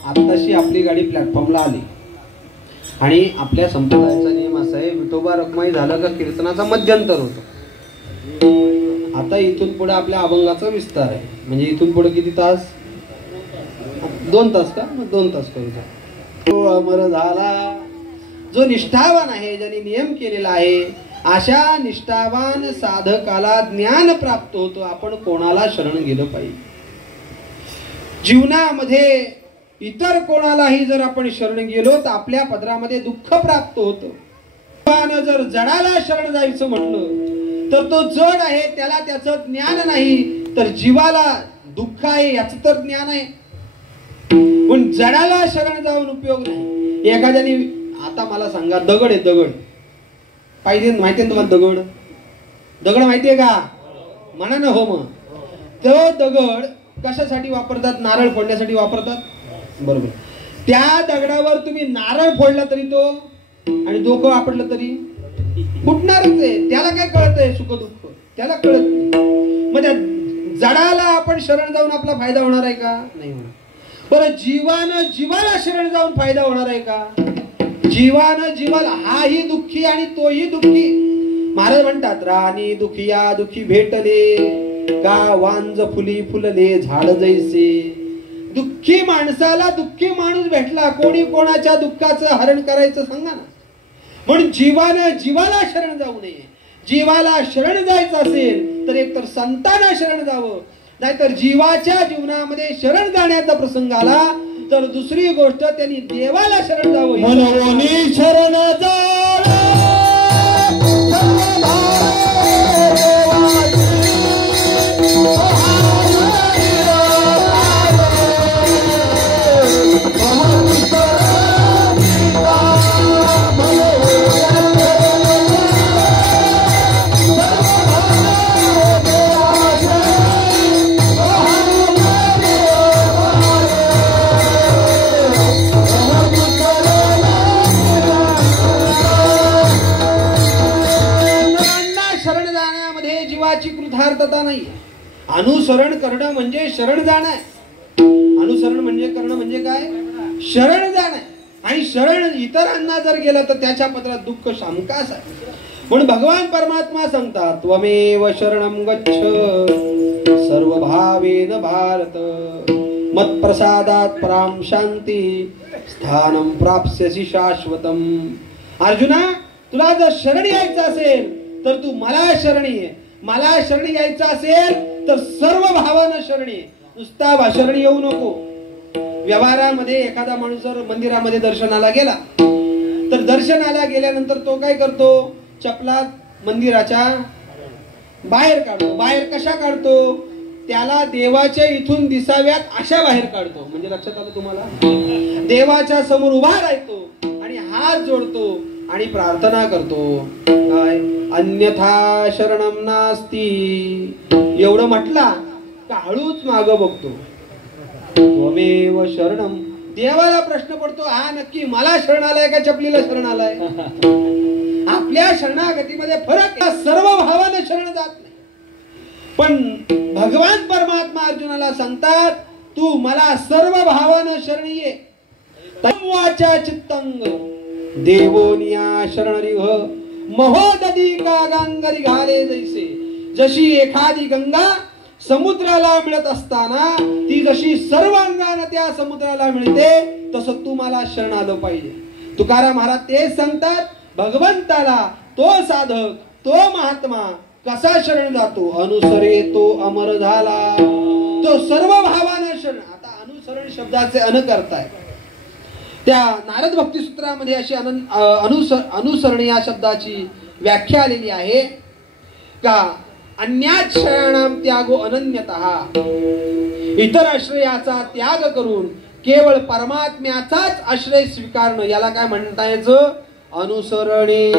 आत्ताशी आपली गाडी प्लॅटफॉर्मला आली आणि आपल्या संप्रदायाचा नियम असा आहे, विठोबा रखमाई झालं का कीर्तनाचा मध्यंतर होतो. आता इथून पुढे आपल्या अभंगाचा विस्तार आहे. म्हणजे इथून पुढे किती तास? 2 तास का? मग 2 तास करूया. तो अमर झाला जो निष्ठावान आहे, ज्याने नियम केलेला आहे, अशा निष्ठावान साधकाला ज्ञान प्राप्त होतो. आपण कोणाला शरण गेलं पाहिजे? जीवनामध्ये इतर कोणालाही जर आपण शरण गेलो तर आपल्या पदरामध्ये दुःख प्राप्त होतं. जर जडाला शरण जायचं म्हटलं तर तो जड आहे, त्याला त्याचं ज्ञान नाही, तर जीवाला दुःख आहे याचं तर ज्ञान आहे. पण जडाला शरण जाऊन उपयोग नाही. एखाद्याने आता मला सांगा, दगड आहे, दगड पाहिजे माहिती आहे तुम्हाला? दगड दगड माहितीये का? म्हणा ना हो. मग तो दगड कशासाठी वापरतात? नारळ फोडण्यासाठी वापरतात, बरोबर. त्या दगडावर तुम्ही नारळ फोडला तरी तो, आणि डोकं आपटलं तरी फुटणारच आहे. त्याला काय कळतंय सुख दुःख? त्याला कळत नाही. मग त्या जडाला आपण शरण जाऊन आपला फायदा होणार आहे का? नाही होणार. बरं, जीवानं जीवाला शरण जाऊन फायदा होणार आहे का? जीवानं जीवाला, हाही दुःखी आणि तोही दुःखी. महाराज म्हणतात, राणी दुखिया दुखी भेटले का वांज फुली फुलले झाड जैसे. दुःखी माणसाला दुःखी माणूस भेटला, कोणी कोणाच्या दुःखाचं हरण करायचं सांगा ना. म्हणून जीवानं जीवाला शरण जाऊ नये. जीवाला शरण जायचं असेल तर एकतर संतांना शरण जावं, नाहीतर जीवाच्या जीवनामध्ये शरण जाण्याचा प्रसंग आला तर दुसरी गोष्ट त्यांनी देवाला शरण जावं. मनोनी शरण कृतार्थता नाही. अनुसरण करणं म्हणजे शरण जाणं. अनुसरण म्हणजे करणं म्हणजे काय? शरण जाणं. आणि शरण इतरांना जर गेलं तर त्याच्या पत्रात दुःख शामकास आहे. म्हणून भगवान परमात्मा सांगतात, त्वमेव शरणं गच्छ सर्व भावेन भारत मत्प्रसादात् परां शांती स्थानं प्राप्स्यसि शाश्वतम्. अर्जुना, तुला जर शरण यायचं असेल तर तू मला शरण ये. मला शरण यायचं असेल तर सर्व भावानं शरण ये. नुसता भाषण येऊ नको. व्यवहारामध्ये एखादा माणूस जर मंदिरामध्ये दर्शनाला गेला तर दर्शनाला गेल्यानंतर तो काय करतो? चपला मंदिराच्या बाहेर काढतो. बाहेर कशा काढतो? त्याला देवाच्या इथून दिसाव्यात अशा बाहेर काढतो. म्हणजे लक्षात आलं तुम्हाला? देवाच्या समोर उभा राहतो आणि हात जोडतो आणि प्रार्थना करतो. काय? अन्यथा शरणम नास्ती. एवढं म्हटला का हळूच माग बघतो? त्वमेव शरणम. देवाला प्रश्न पडतो, हा नक्की मला शरण आलाय का चपलीला शरण आलाय? आपल्या शरणागतीमध्ये फरक. सर्व भावाने शरण जात नाही, पण भगवान परमात्मा अर्जुनाला सांगतात, तू मला सर्व भावानं शरण ये. तमवाचा चित्तंग देवोनिया शरणरिघ महोदधी का गांगरी घाले जैसे. जशी एखादी गंगा समुद्राला मिळत असताना ती जशी सर्व अंगाने त्या समुद्राला मिळते, तसं तू मला शरण आलं पाहिजे. तुकाराम महाराज तेच सांगतात, भगवंताला तो साधक, तो महात्मा कसा शरण जातो? अनुसरे तो अमर झाला. तो सर्व भावानं शरण. आता अनुसरण शब्दाचे अनर्थ आहे. त्या नारद भक्ती सूत्रामध्ये अशी अनुसरण या शब्दाची व्याख्या आलेली आहे का अन्याश्रयाणाम त्यागो अनन्यतः. इतर आश्रयाचा त्याग करून केवळ परमात्म्याचाच आश्रय स्वीकारणं, याला काय म्हणता यायचं? अनुसरणे.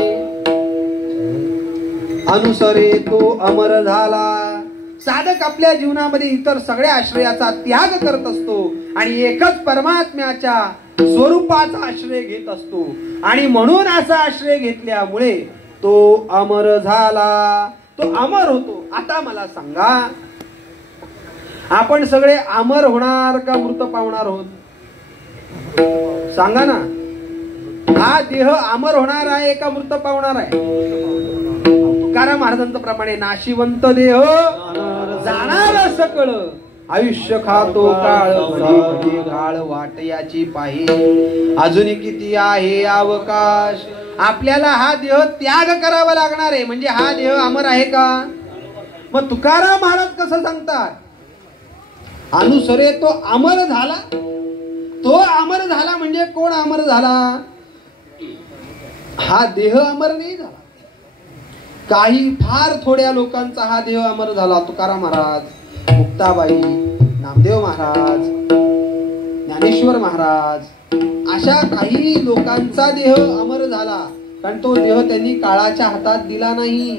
अनुसरे तो अमर झाला. साधक आपल्या जीवनामध्ये इतर सगळ्या आश्रयाचा त्याग करत असतो आणि एकच परमात्म्याच्या स्वरूपाचा आश्रय घेत असतो. आणि म्हणून असा आश्रय घेतल्यामुळे तो अमर झाला, तो अमर होतो. आता मला सांगा, आपण सगळे अमर होणार का मृत पावणार आहोत? सांगा ना. हा देह अमर होणार आहे का मृत पावणार आहे? तुकाराम महाराजांच्या प्रमाणे नाशिवंत देह जाणार सकळ. आयुष्य खातो काळ काळ वाट याची पाही. अजून किती आहे अवकाश. आपल्याला हा देह त्याग करावा लागणार आहे. म्हणजे हा देह अमर आहे का? मग तुकाराम महाराज कसं सांगतात? अनुसरे तो अमर झाला. तो अमर झाला म्हणजे कोण अमर झाला? हा देह अमर नाही झाला. काही फार थोड्या लोकांचा हा देह अमर झाला. तुकाराम महाराज, मुक्ताबाई, नामदेव महाराज, ज्ञानेश्वर महाराज, अशा काही लोकांचा देह अमर झाला. कारण तो देह त्यांनी काळाच्या हातात दिला नाही.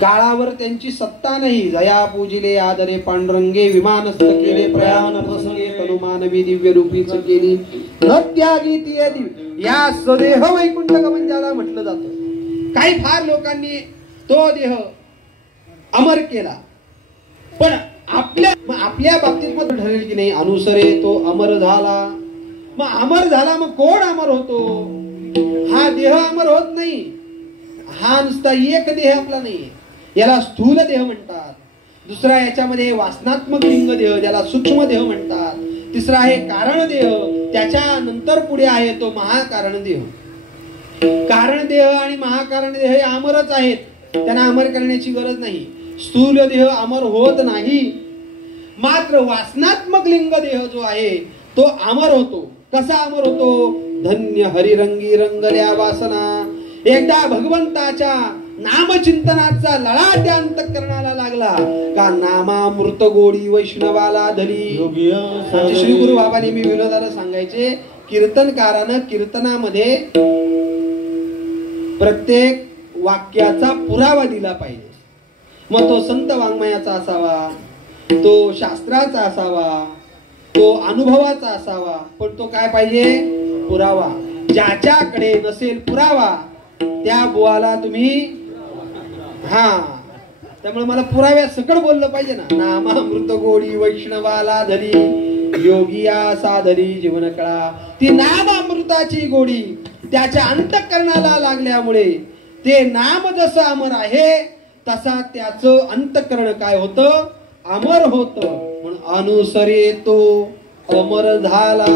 काळावर त्यांची सत्ता नाही. जया पूजिले आदरे पांडुरंगे विमानस्थ केले प्रयाण प्रसंगे तनुमानवी दिव्य रूपीच केली न त्यागी ती या स्वदेह वैकुंठ गमन ज्याला म्हटलं जातं. काही फार लोकांनी तो देह अमर केला, पण आपल्या बाबतीत मग ठरेल की नाही? अनुसरे तो अमर झाला. मग अमर झाला, मग कोण अमर होतो? हा देह अमर होत नाही. हा नुसता एक देह आपला नाही. याला स्थूल देह म्हणतात. दुसरा याच्यामध्ये वासनात्मक लिंग देह, ज्याला सूक्ष्म देह म्हणतात. तिसरा आहे कारण देह. त्याच्या नंतर पुढे आहे तो महाकारण देह. कारण देह आणि महाकारण देह हे अमरच आहेत. त्यांना अमर करण्याची गरज नाही. स्थूल देह अमर होत नाही. मात्र वासनात्मक लिंग देह जो आहे तो अमर होतो. कसा अमर होतो? धन्य हरिरंगी रंगल्या वासना. एकदा भगवंताच्या नामचिंतनाचा लळा त्या अंतःकरणाला लागला का नामामृत गोडी वैष्णवाला धरी. श्री गुरु बाबांनी मी विनोदाला सांगायचे, कीर्तनकारानं कीर्तनामध्ये प्रत्येक वाक्याचा पुरावा दिला पाहिजे. मग तो संत वाङ्मयाचा असावा, तो शास्त्राचा असावा, तो अनुभवाचा असावा, पण तो काय पाहिजे? पुरावा. ज्याच्याकडे नसेल पुरावा त्या बुवाला तुम्ही त्यामुळे मला पुराव्या सकट बोललं पाहिजे ना. नामामृत गोडी वैष्णवाला धरी योगिया साधरी जीवन कळा. ती नामामृताची गोडी त्याच्या अंतःकरणाला लागल्यामुळे ते नाम जसं अमर आहे तसा त्याचं अंतःकरण काय होतं? अमर होत. म्हणून अनुसरे तो अमर झाला.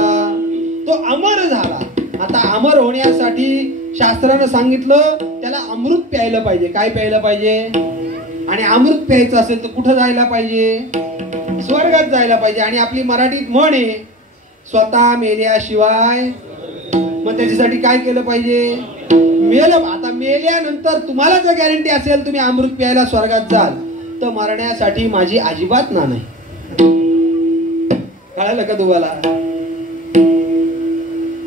तो अमर झाला. आता अमर होण्यासाठी शास्त्रानं सांगितलं त्याला अमृत प्यायला पाहिजे. काय प्यायला पाहिजे? आणि अमृत प्यायचं असेल तर कुठं जायला पाहिजे? स्वर्गात जायला पाहिजे. आणि आपली मराठीत म्हण आहे, स्वतः मेल्याशिवाय. मग त्याच्यासाठी काय केलं पाहिजे? आता मेल्यानंतर तुम्हाला जर गॅरंटी असेल तुम्ही अमृत प्यायला स्वर्गात जाल, तर मरण्यासाठी माझी अजिबात ना नाही. कळलं का तुम्हाला?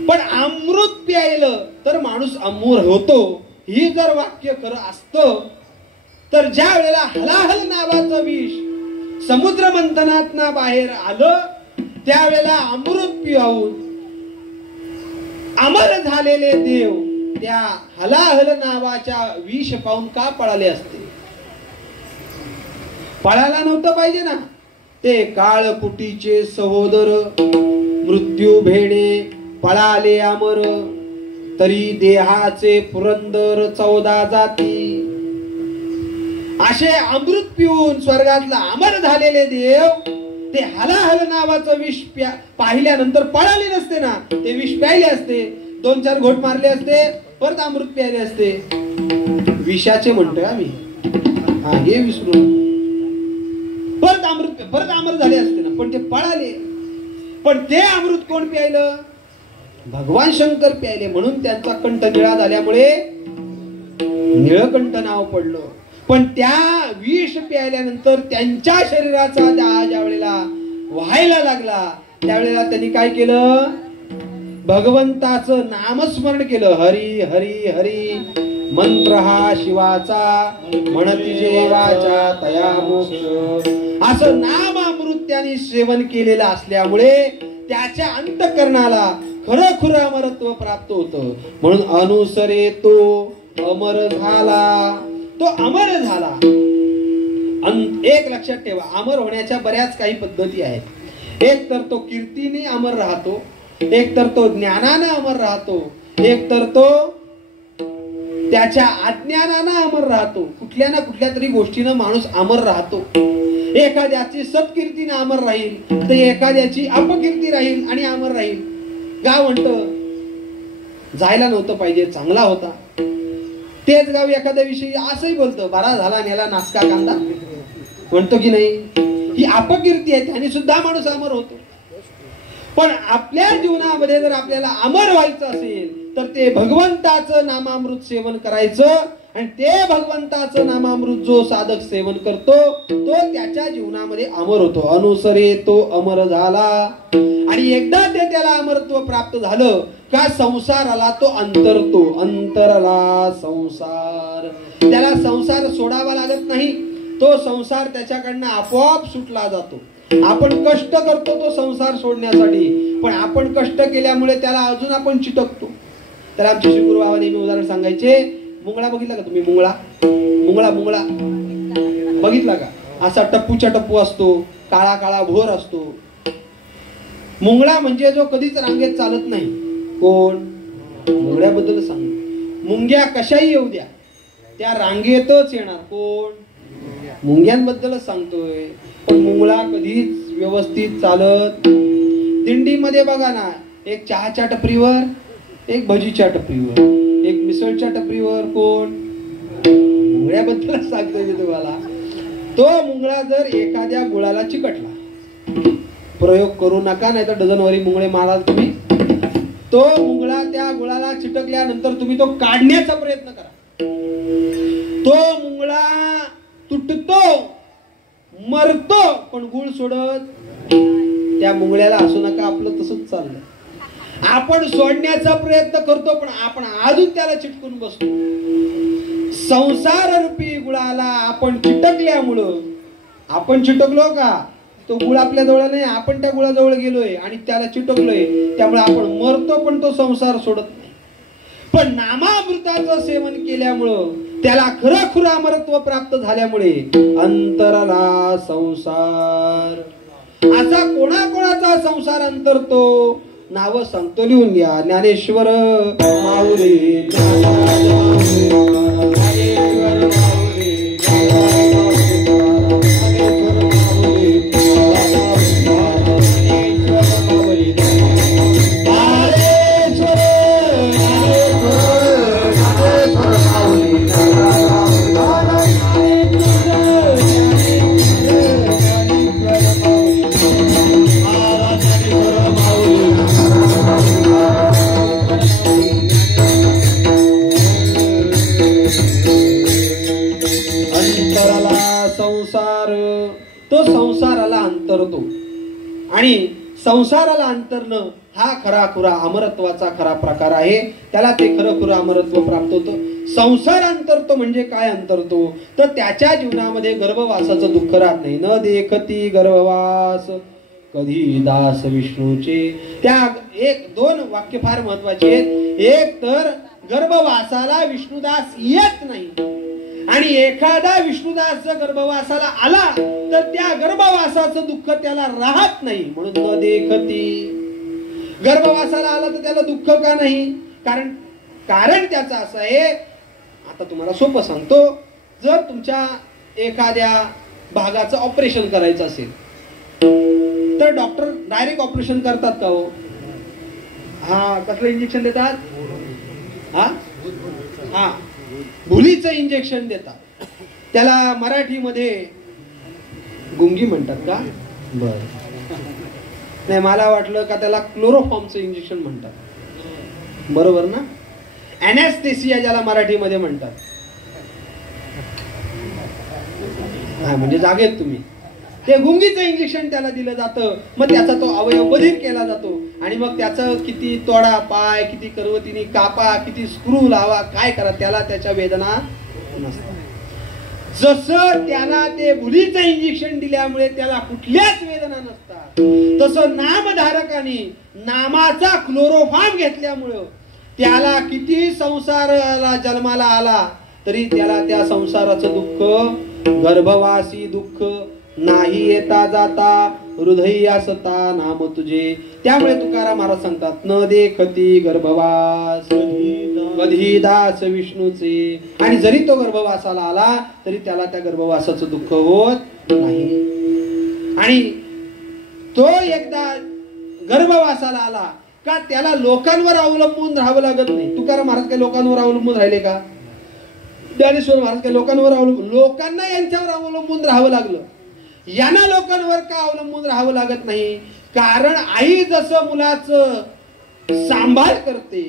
पण अमृत प्यायलं तर माणूस अमर होतो. ही जर वाक्य खरं असतं तर ज्या वेळेला हलाहल नावाचं विष समुद्र मंथनातना बाहेर आलं त्यावेळेला अमृत पिऊन अमर झालेले देव त्या हलाहल नावाच्या विष पाहून का पळाले असते? पळायला नव्हतं पाहिजे ना. ते काळकुटीचे सहोदर मृत्यू भेणे पळाले अमर, तरी देहाचे पुरंदर 14 जाती. असे अमृत पिऊन स्वर्गातला अमर झालेले देव ते हलाहल नावाचं विष पाहिल्यानंतर पळाले नसते ना. ते विष प्यायले असते, 2-4 घोट मारले असते, परत अमृत प्यायले असते. विषाचे म्हणतोय आम्ही, हा हे विसरू. परत अमर झाले असते ना, पण ते पळाले. पण ते अमृत कोण प्यायलं? भगवान शंकर प्यायले. म्हणून त्यांचा कंठ निळा झाल्यामुळे निळकंठ नाव पडलं. पण त्या विष प्यायल्यानंतर त्यांच्या शरीराचा ज्या वेळेला व्हायला लागला त्यावेळेला त्यांनी काय केलं? भगवंताचं नामस्मरण केलं. हरी हरी हरी मंत्र हा शिवाचा, म्हणती जेवाचा तया मोक्ष. असं नाम अमृत त्यांनी सेवन केलेलं असल्यामुळे त्याच्या अंतःकरणाला खरं खुरं अमरत्व प्राप्त होतं. म्हणून अनुसरे तो अमर झाला. तो अमर झाला. एक लक्षात ठेवा, अमर होण्याच्या बऱ्याच काही पद्धती आहेत. एक तर तो कीर्तीने अमर राहतो, एक तर तो ज्ञानाने अमर राहतो, एक तर तो त्याच्या अज्ञानाने अमर राहतो. कुठल्या ना कुठल्या तरी गोष्टीनं माणूस अमर राहतो. एखाद्याची सत्कीर्तीने अमर राहील तर एखाद्याची अपकीर्ती राहील आणि अमर राहील. गाव म्हणतं जायला नव्हतं पाहिजे, चांगला होता. तेच गाव एखाद्या विषयी असंही बोलतं, बरा झाला नेला नासका कांदा, म्हणतो की नाही. ही अपकीर्ती आहे, त्याने सुद्धा माणूस अमर होतो. पण आपल्या जीवनामध्ये जर आपल्याला अमर व्हायचं असेल तर ते भगवंताचं नामामृत सेवन करायचं. आणि ते भगवंताचं नामामृत जो साधक सेवन करतो तो त्याच्या जीवनामध्ये अमर होतो. अनुसरे तो अमर झाला. आणि एकदा त्याला अमरत्व प्राप्त झालं का संसाराला तो अंतरतो. अंतरला संसार. त्याला संसार सोडावा लागत नाही. तो संसार त्याच्याकडनं आपोआप सुटला जातो. आपण कष्ट करतो तो संसार सोडण्यासाठी, पण आपण कष्ट केल्यामुळे त्याला अजून आपण चिटकतो. तर आमचे श्री गुरुबाबा नेहमी उदाहरण सांगायचे. मुंगळा बघितला का तुम्ही? मुंगळा बघितला का? असा टप्पूच्या टप्पू असतो, काळा काळा भोर असतो. मुंगळा म्हणजे जो कधीच रांगेत चालत नाही. कोण? मुंगळ्याबद्दल सांग. मुंग्या कशाही येऊ द्या त्या रांगेतच येणार. कोण? मुंग्यांबद्दलच सांगतोय. पण मुंगळा कधीच व्यवस्थित चालत. दिंडीमध्ये बघा ना, एक चहाच्या टपरीवर, एक भजीच्या टपरीवर, एक मिसळच्या टपरीवर. कोण? मुंगळ्याबद्दलच सांगतोय मी तुम्हाला. तो मुंगळा जर एखाद्या गुळाला चिकटला, प्रयोग करू नका नाही तर डझनवारी मुंगळे माराल तुम्ही. तो मुंगळा त्या गुळाला चिटकल्यानंतर तुम्ही तो काढण्याचा प्रयत्न करा. तो मुंगळा तुटतो, मरतो, पण गुळ सोडत. त्या मुंगळ्याला असू नका. आपलं तसंच चाललं. आपण सोडण्याचा प्रयत्न करतो पण आपण अजून त्याला चिटकून बसतो. संसार रूपी गुळाला आपण चिटकल्यामुळं, आपण चिटकलो का तो गुळ आपल्या जवळ नाही, आपण त्या गुळाजवळ गेलोय आणि त्याला चिटकलोय. त्यामुळे आपण मरतो पण तो संसार सोडत नाही. पण नामामृताचं सेवन केल्यामुळं त्याला खरं खुरं अमरत्व प्राप्त झाल्यामुळे अंतरला संसार. असा कोणाकोणाचा संसार अंतरतो? नाव सांगतो, लिहून घ्या. ज्ञानेश्वर माऊली, तो संसाराला अंतरतो. आणि संसाराला अंतरणं हा खरा खुरा अमरत्वाचा खरा प्रकार आहे. त्याला ते खरं खुरं अमरत्व प्राप्त होतं. संसार अंतरतो म्हणजे काय अंतरतो तर त्याच्या जीवनामध्ये गर्भवासाचं दुःख राहत नाही. न देखती गर्भवास कधी दास विष्णूचे. त्या एक दोन वाक्य फार महत्वाचे आहेत. एक तर गर्भवासाला विष्णुदास येत नाही आणि एखादा विष्णुदास जर गर्भवासाला आला तर त्या गर्भवासाचं दुःख त्याला राहत नाही. म्हणून न देखती. गर्भवासाला आला तर त्याला दुःख का नाही? कारण त्याचं असं आहे. आता तुम्हाला सोपं सांगतो. जर तुमच्या एखाद्या भागाचं ऑपरेशन करायचं असेल तर डॉक्टर डायरेक्ट ऑपरेशन करतात का हो? हा, कसलं इंजेक्शन देतात? हा, भुलीचं इंजेक्शन देतात. त्याला मराठीमध्ये गुंगी म्हणतात का? बर, नाही, मला वाटलं का त्याला क्लोरोफॉर्मचं इंजेक्शन म्हणतात. बरोबर ना? ॲनेस्थेसिया ज्याला मराठीमध्ये म्हणतात. हा, म्हणजे जागेत तुम्ही. ते गुंगीचं इंजेक्शन त्याला दिलं जातं. मग त्याचा तो अवयव बधीर केला जातो आणि मग त्याचं किती तोडा पाय, किती करवतीने कापा, किती स्क्रू लावा, काय करा, त्याला त्याच्या वेदना नसतात. जसं त्याला ते भुलीचं इंजेक्शन दिल्यामुळे त्याला कुठल्याच वेदना नसतात, तसं नामधारकाने नामाचा क्लोरोफॉर्म घेतल्यामुळं त्याला किती संसाराला जन्माला आला तरी त्याला त्या संसाराचं दुःख, गर्भवासी दुःख नाही येता जाता हृदय असता नाम तुझे. त्यामुळे तुकाराम महाराज सांगतात, न देखती गर्भवास कधी दास विष्णूचे. आणि जरी तो गर्भवासाला आला तरी त्याला त्या गर्भवासाचं दुःख होत नाही. आणि तो एकदा गर्भवासाला आला का त्याला लोकांवर अवलंबून राहावं लागत नाही. तुकाराम महाराज काही लोकांवर अवलंबून राहिले का? ज्ञानेश्वर महाराज काही लोकांवर अवलंबून, लोकांना यांच्यावर अवलंबून राहावं लागलं. यांना लोकांवर का अवलंबून राहावं लागत नाही? कारण आई जसं मुलाचं सांभाळ करते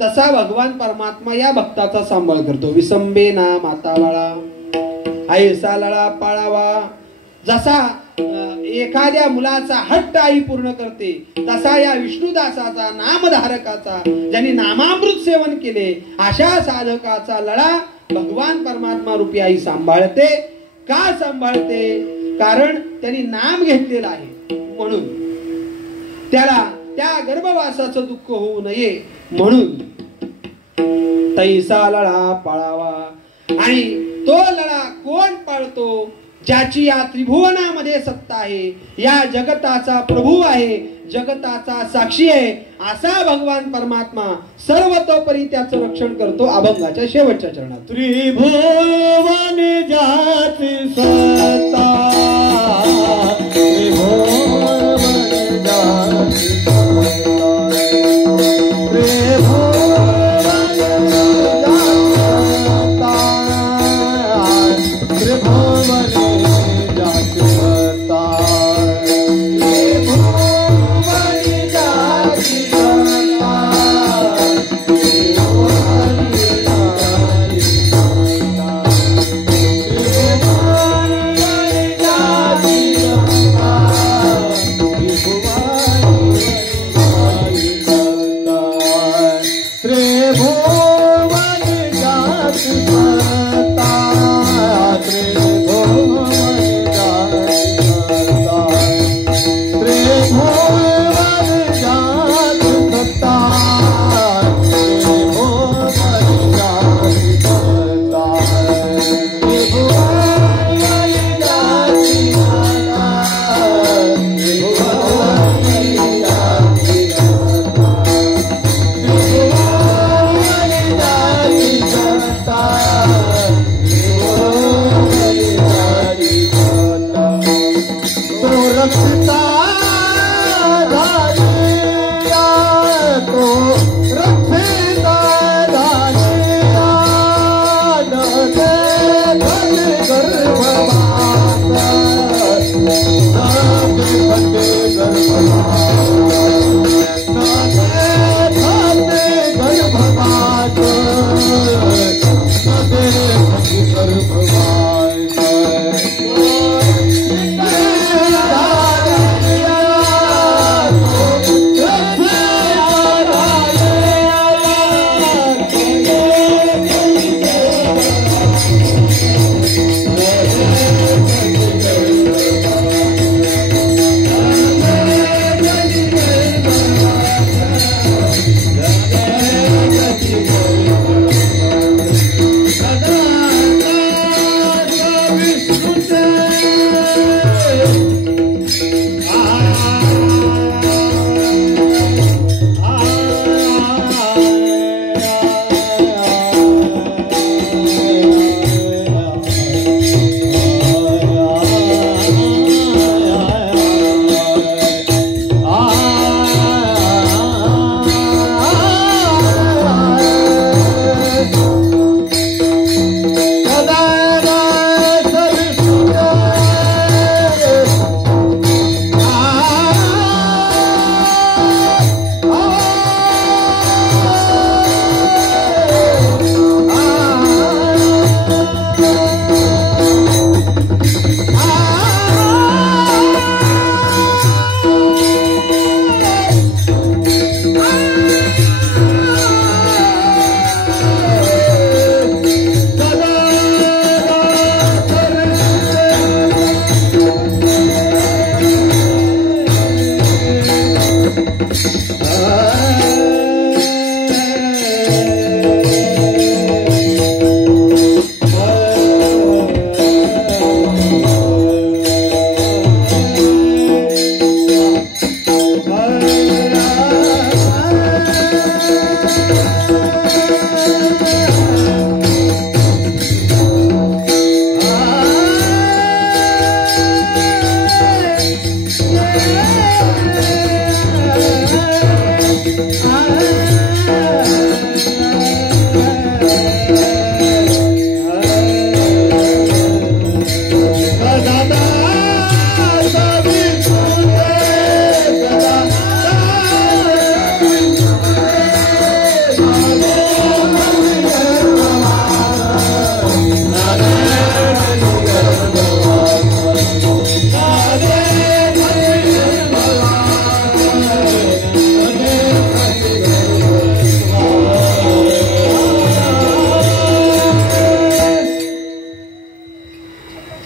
तसा भगवान परमात्मा या भक्ताचा सांभाळ करतो. विसंबे ना माता बाळा आईसा लळा पाळावा. जसा एखाद्या मुलाचा हट्ट आई पूर्ण करते तसा या विष्णुदासाचा, नामधारकाचा, ज्यांनी नामामृत सेवन केले अशा साधकाचा लळा भगवान परमात्मा रूपी आई सांभाळते. का सांभाळते? कारण त्यांनी नाम घेतलेलं आहे म्हणून. त्याला त्या गर्भवासाचं दुःख होऊ नये म्हणून तैसा लळा पाळावा. आणि तो लळा कोण पाळतो? ज्याची या त्रिभुवनामध्ये सत्ता आहे, या जगताचा प्रभू आहे, जगताचा साक्षी आहे, असा भगवान परमात्मा सर्वतोपरी त्याचं रक्षण करतो. अभंगाच्या शेवटच्या चरणात त्रिभुवन ज्याची सत्ता, त्रिभुवन ज्याची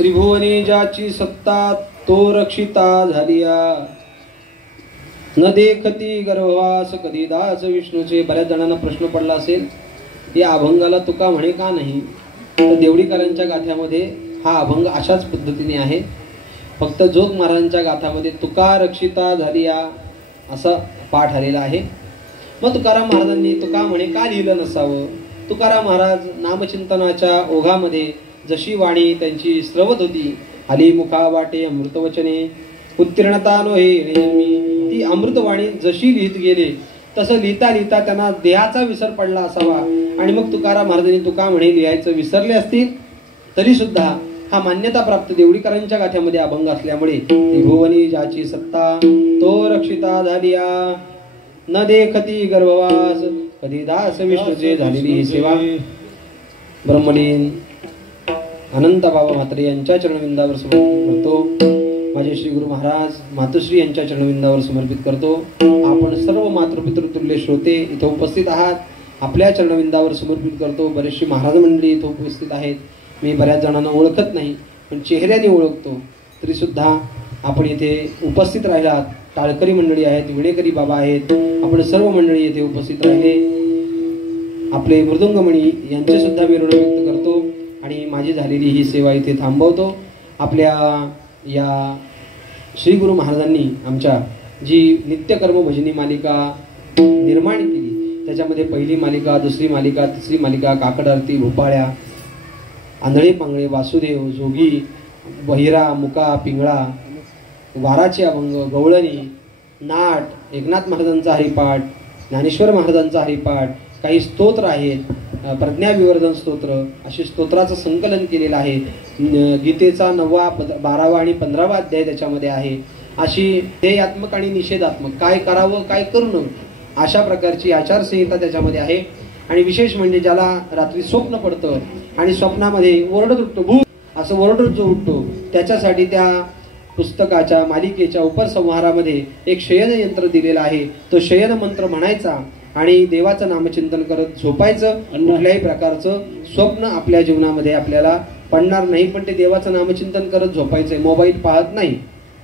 त्रिभुवनी ज्याची सत्ता तो रक्षिता झालिया, न देखती गर्भवास कधी दास विष्णूचे. बऱ्याच जणांना प्रश्न पडला असेल या अभंगाला तुका म्हणे का नाही. तर देवडीकरांच्या गाथ्यामध्ये हा अभंग अशाच पद्धतीने आहे. फक्त जोग महाराजांच्या गाथामध्ये तुका रक्षिता झालिया असा पाठ आलेला आहे. मग तुकाराम महाराजांनी तुका म्हणे का लिहिलं नसावं. तुकाराम महाराज नामचिंतनाच्या ओघामध्ये जशी वाणी त्यांची स्रवत होती, हाली मुखा वाटे अमृतवचने उत्तीर्णता नो हे जन्मी, ती अमृतवाणी जशी लिहित गेले तसं लिहिता लिहिता त्यांना देहाचा विसर पडला असावा. आणि मग तुकाराम महाराजांनी तुका म्हणे लिहायचं विसरले असतील तरी सुद्धा हा मान्यता प्राप्त देवडीकरांच्या गाथ्यामध्ये अभंग असल्यामुळे त्रिभुवनी ज्याची सत्ता तो रक्षिता झालिया, न देखती गर्भवास कधी दास विष्णूचे झालेली ही सेवा. ब्रह्मलीन अनंत बाबा म्हात्रे यांच्या चरणविंदावर समर्पित करतो. माझे श्री गुरु महाराज मातुश्री यांच्या चरणविंदावर समर्पित करतो. आपण सर्व मातृपितृतुल्य श्रोते इथे उपस्थित आहात, आपल्या चरणविंदावर समर्पित करतो. बरेचशी महाराज मंडळी इथे उपस्थित आहेत. मी बऱ्याच जणांना ओळखत नाही पण चेहऱ्याने ओळखतो. तरी सुद्धा आपण इथे उपस्थित राहिलात. टाळकरी मंडळी आहेत, विणेकरी बाबा आहेत, आपण सर्व मंडळी येथे उपस्थित राहिले. आपले मृदुंगमणी यांचे सुद्धा मी ऋण व्यक्त करतो आणि माझी झालेली ही सेवा इथे थांबवतो. आपल्या या श्री गुरु महाराजांनी आमच्या जी नित्यकर्म भजनी मालिका निर्माण केली त्याच्यामध्ये पहिली मालिका, दुसरी मालिका, तिसरी मालिका, काकड आरती, भोपाळ्या, आंधळे पांगळे, वासुदेव, जोगी, बहिरा, मुका, पिंगळा, वाराचे अभंग, गवळणी, नाट, एकनाथ महाराजांचा हरिपाठ, ज्ञानेश्वर महाराजांचा हरिपाठ, काही स्तोत्र आहेत, प्रज्ञा विवर्धन स्तोत्र, असे स्तोत्राचं संकलन केलेलं आहे. गीतेचा 9वा, 12वा आणि 15वा अध्याय त्याच्यामध्ये आहे. अशी ध्येयात्मक आणि निषेधात्मक, काय करावं काय करू नये अशा प्रकारची आचारसंहिता त्याच्यामध्ये आहे. आणि विशेष म्हणजे ज्याला रात्री स्वप्न पडतं आणि स्वप्नामध्ये ओरडत उठतो, भूत असं ओरडत जो उठतो, त्याच्यासाठी त्या पुस्तकाच्या मालिकेच्या उपसंहारामध्ये एक शयन यंत्र दिलेलं आहे. तो शयन मंत्र म्हणायचा आणि देवाचं नामचिंतन करत झोपायचं. कुठल्याही प्रकारचं स्वप्न आपल्या जीवनामध्ये आपल्याला पडणार नाही, पण ते देवाचं नामचिंतन करत झोपायचंय, मोबाईल पाहत नाही,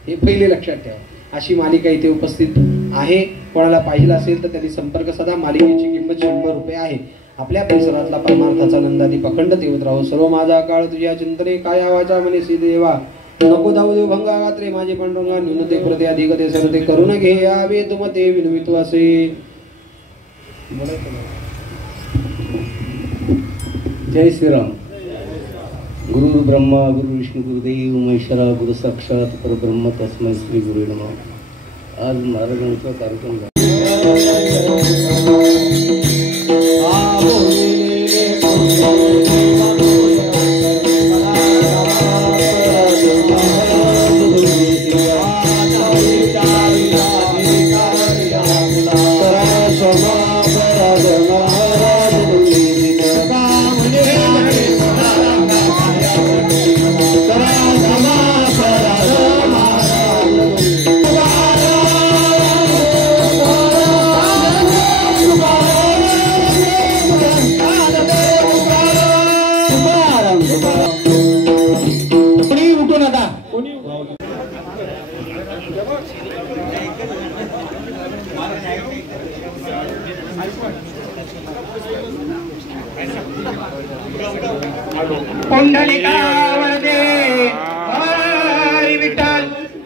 हे पहिले लक्षात ठेवा. अशी मालिका इथे उपस्थित आहे. कोणाला पाहिजे असेल तर त्यांनी संपर्क साधा. मालिकेची किंमत 100 रुपये आहे. आपल्या परिसरातला परमार्थाचा नंदादी पखंड तेवत राहू. सर्व माझा काळ तुझ्या चिंतने काया वाचा मने देवा, नको धावू देव भंगा गात्रे माझे पांडुरंगा, न्यूनते कृते अधिकते सरते करुण घे यावे तुम ते विनवितो असे. जय श्रीराम. गुरु ब्रह्मा गुरु विष्णू गुरुदेव महेश्वरा गुरु साक्षात परब्रह्म तस्मै श्री गुरु नमः. आज महाराजांचा कार्यक्रम झाला. पुंडलिका वरदे हरी विठ्ठल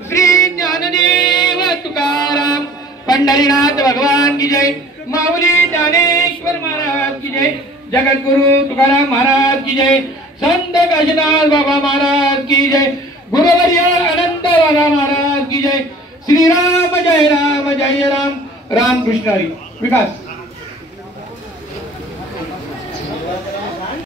श्री ज्ञानदेव तुकाराम पंढरीनाथ भगवान की जय. माऊली ज्ञानेश्वर महाराज की जय. जगद्गुरु तुकाराम महाराज की जय. संत काशीनाथ बाबा महाराज की जय. गुरुवर्य अनंत बाबा महाराज की जय. श्रीराम जय राम जय राम. राम कृष्ण हरी. विकास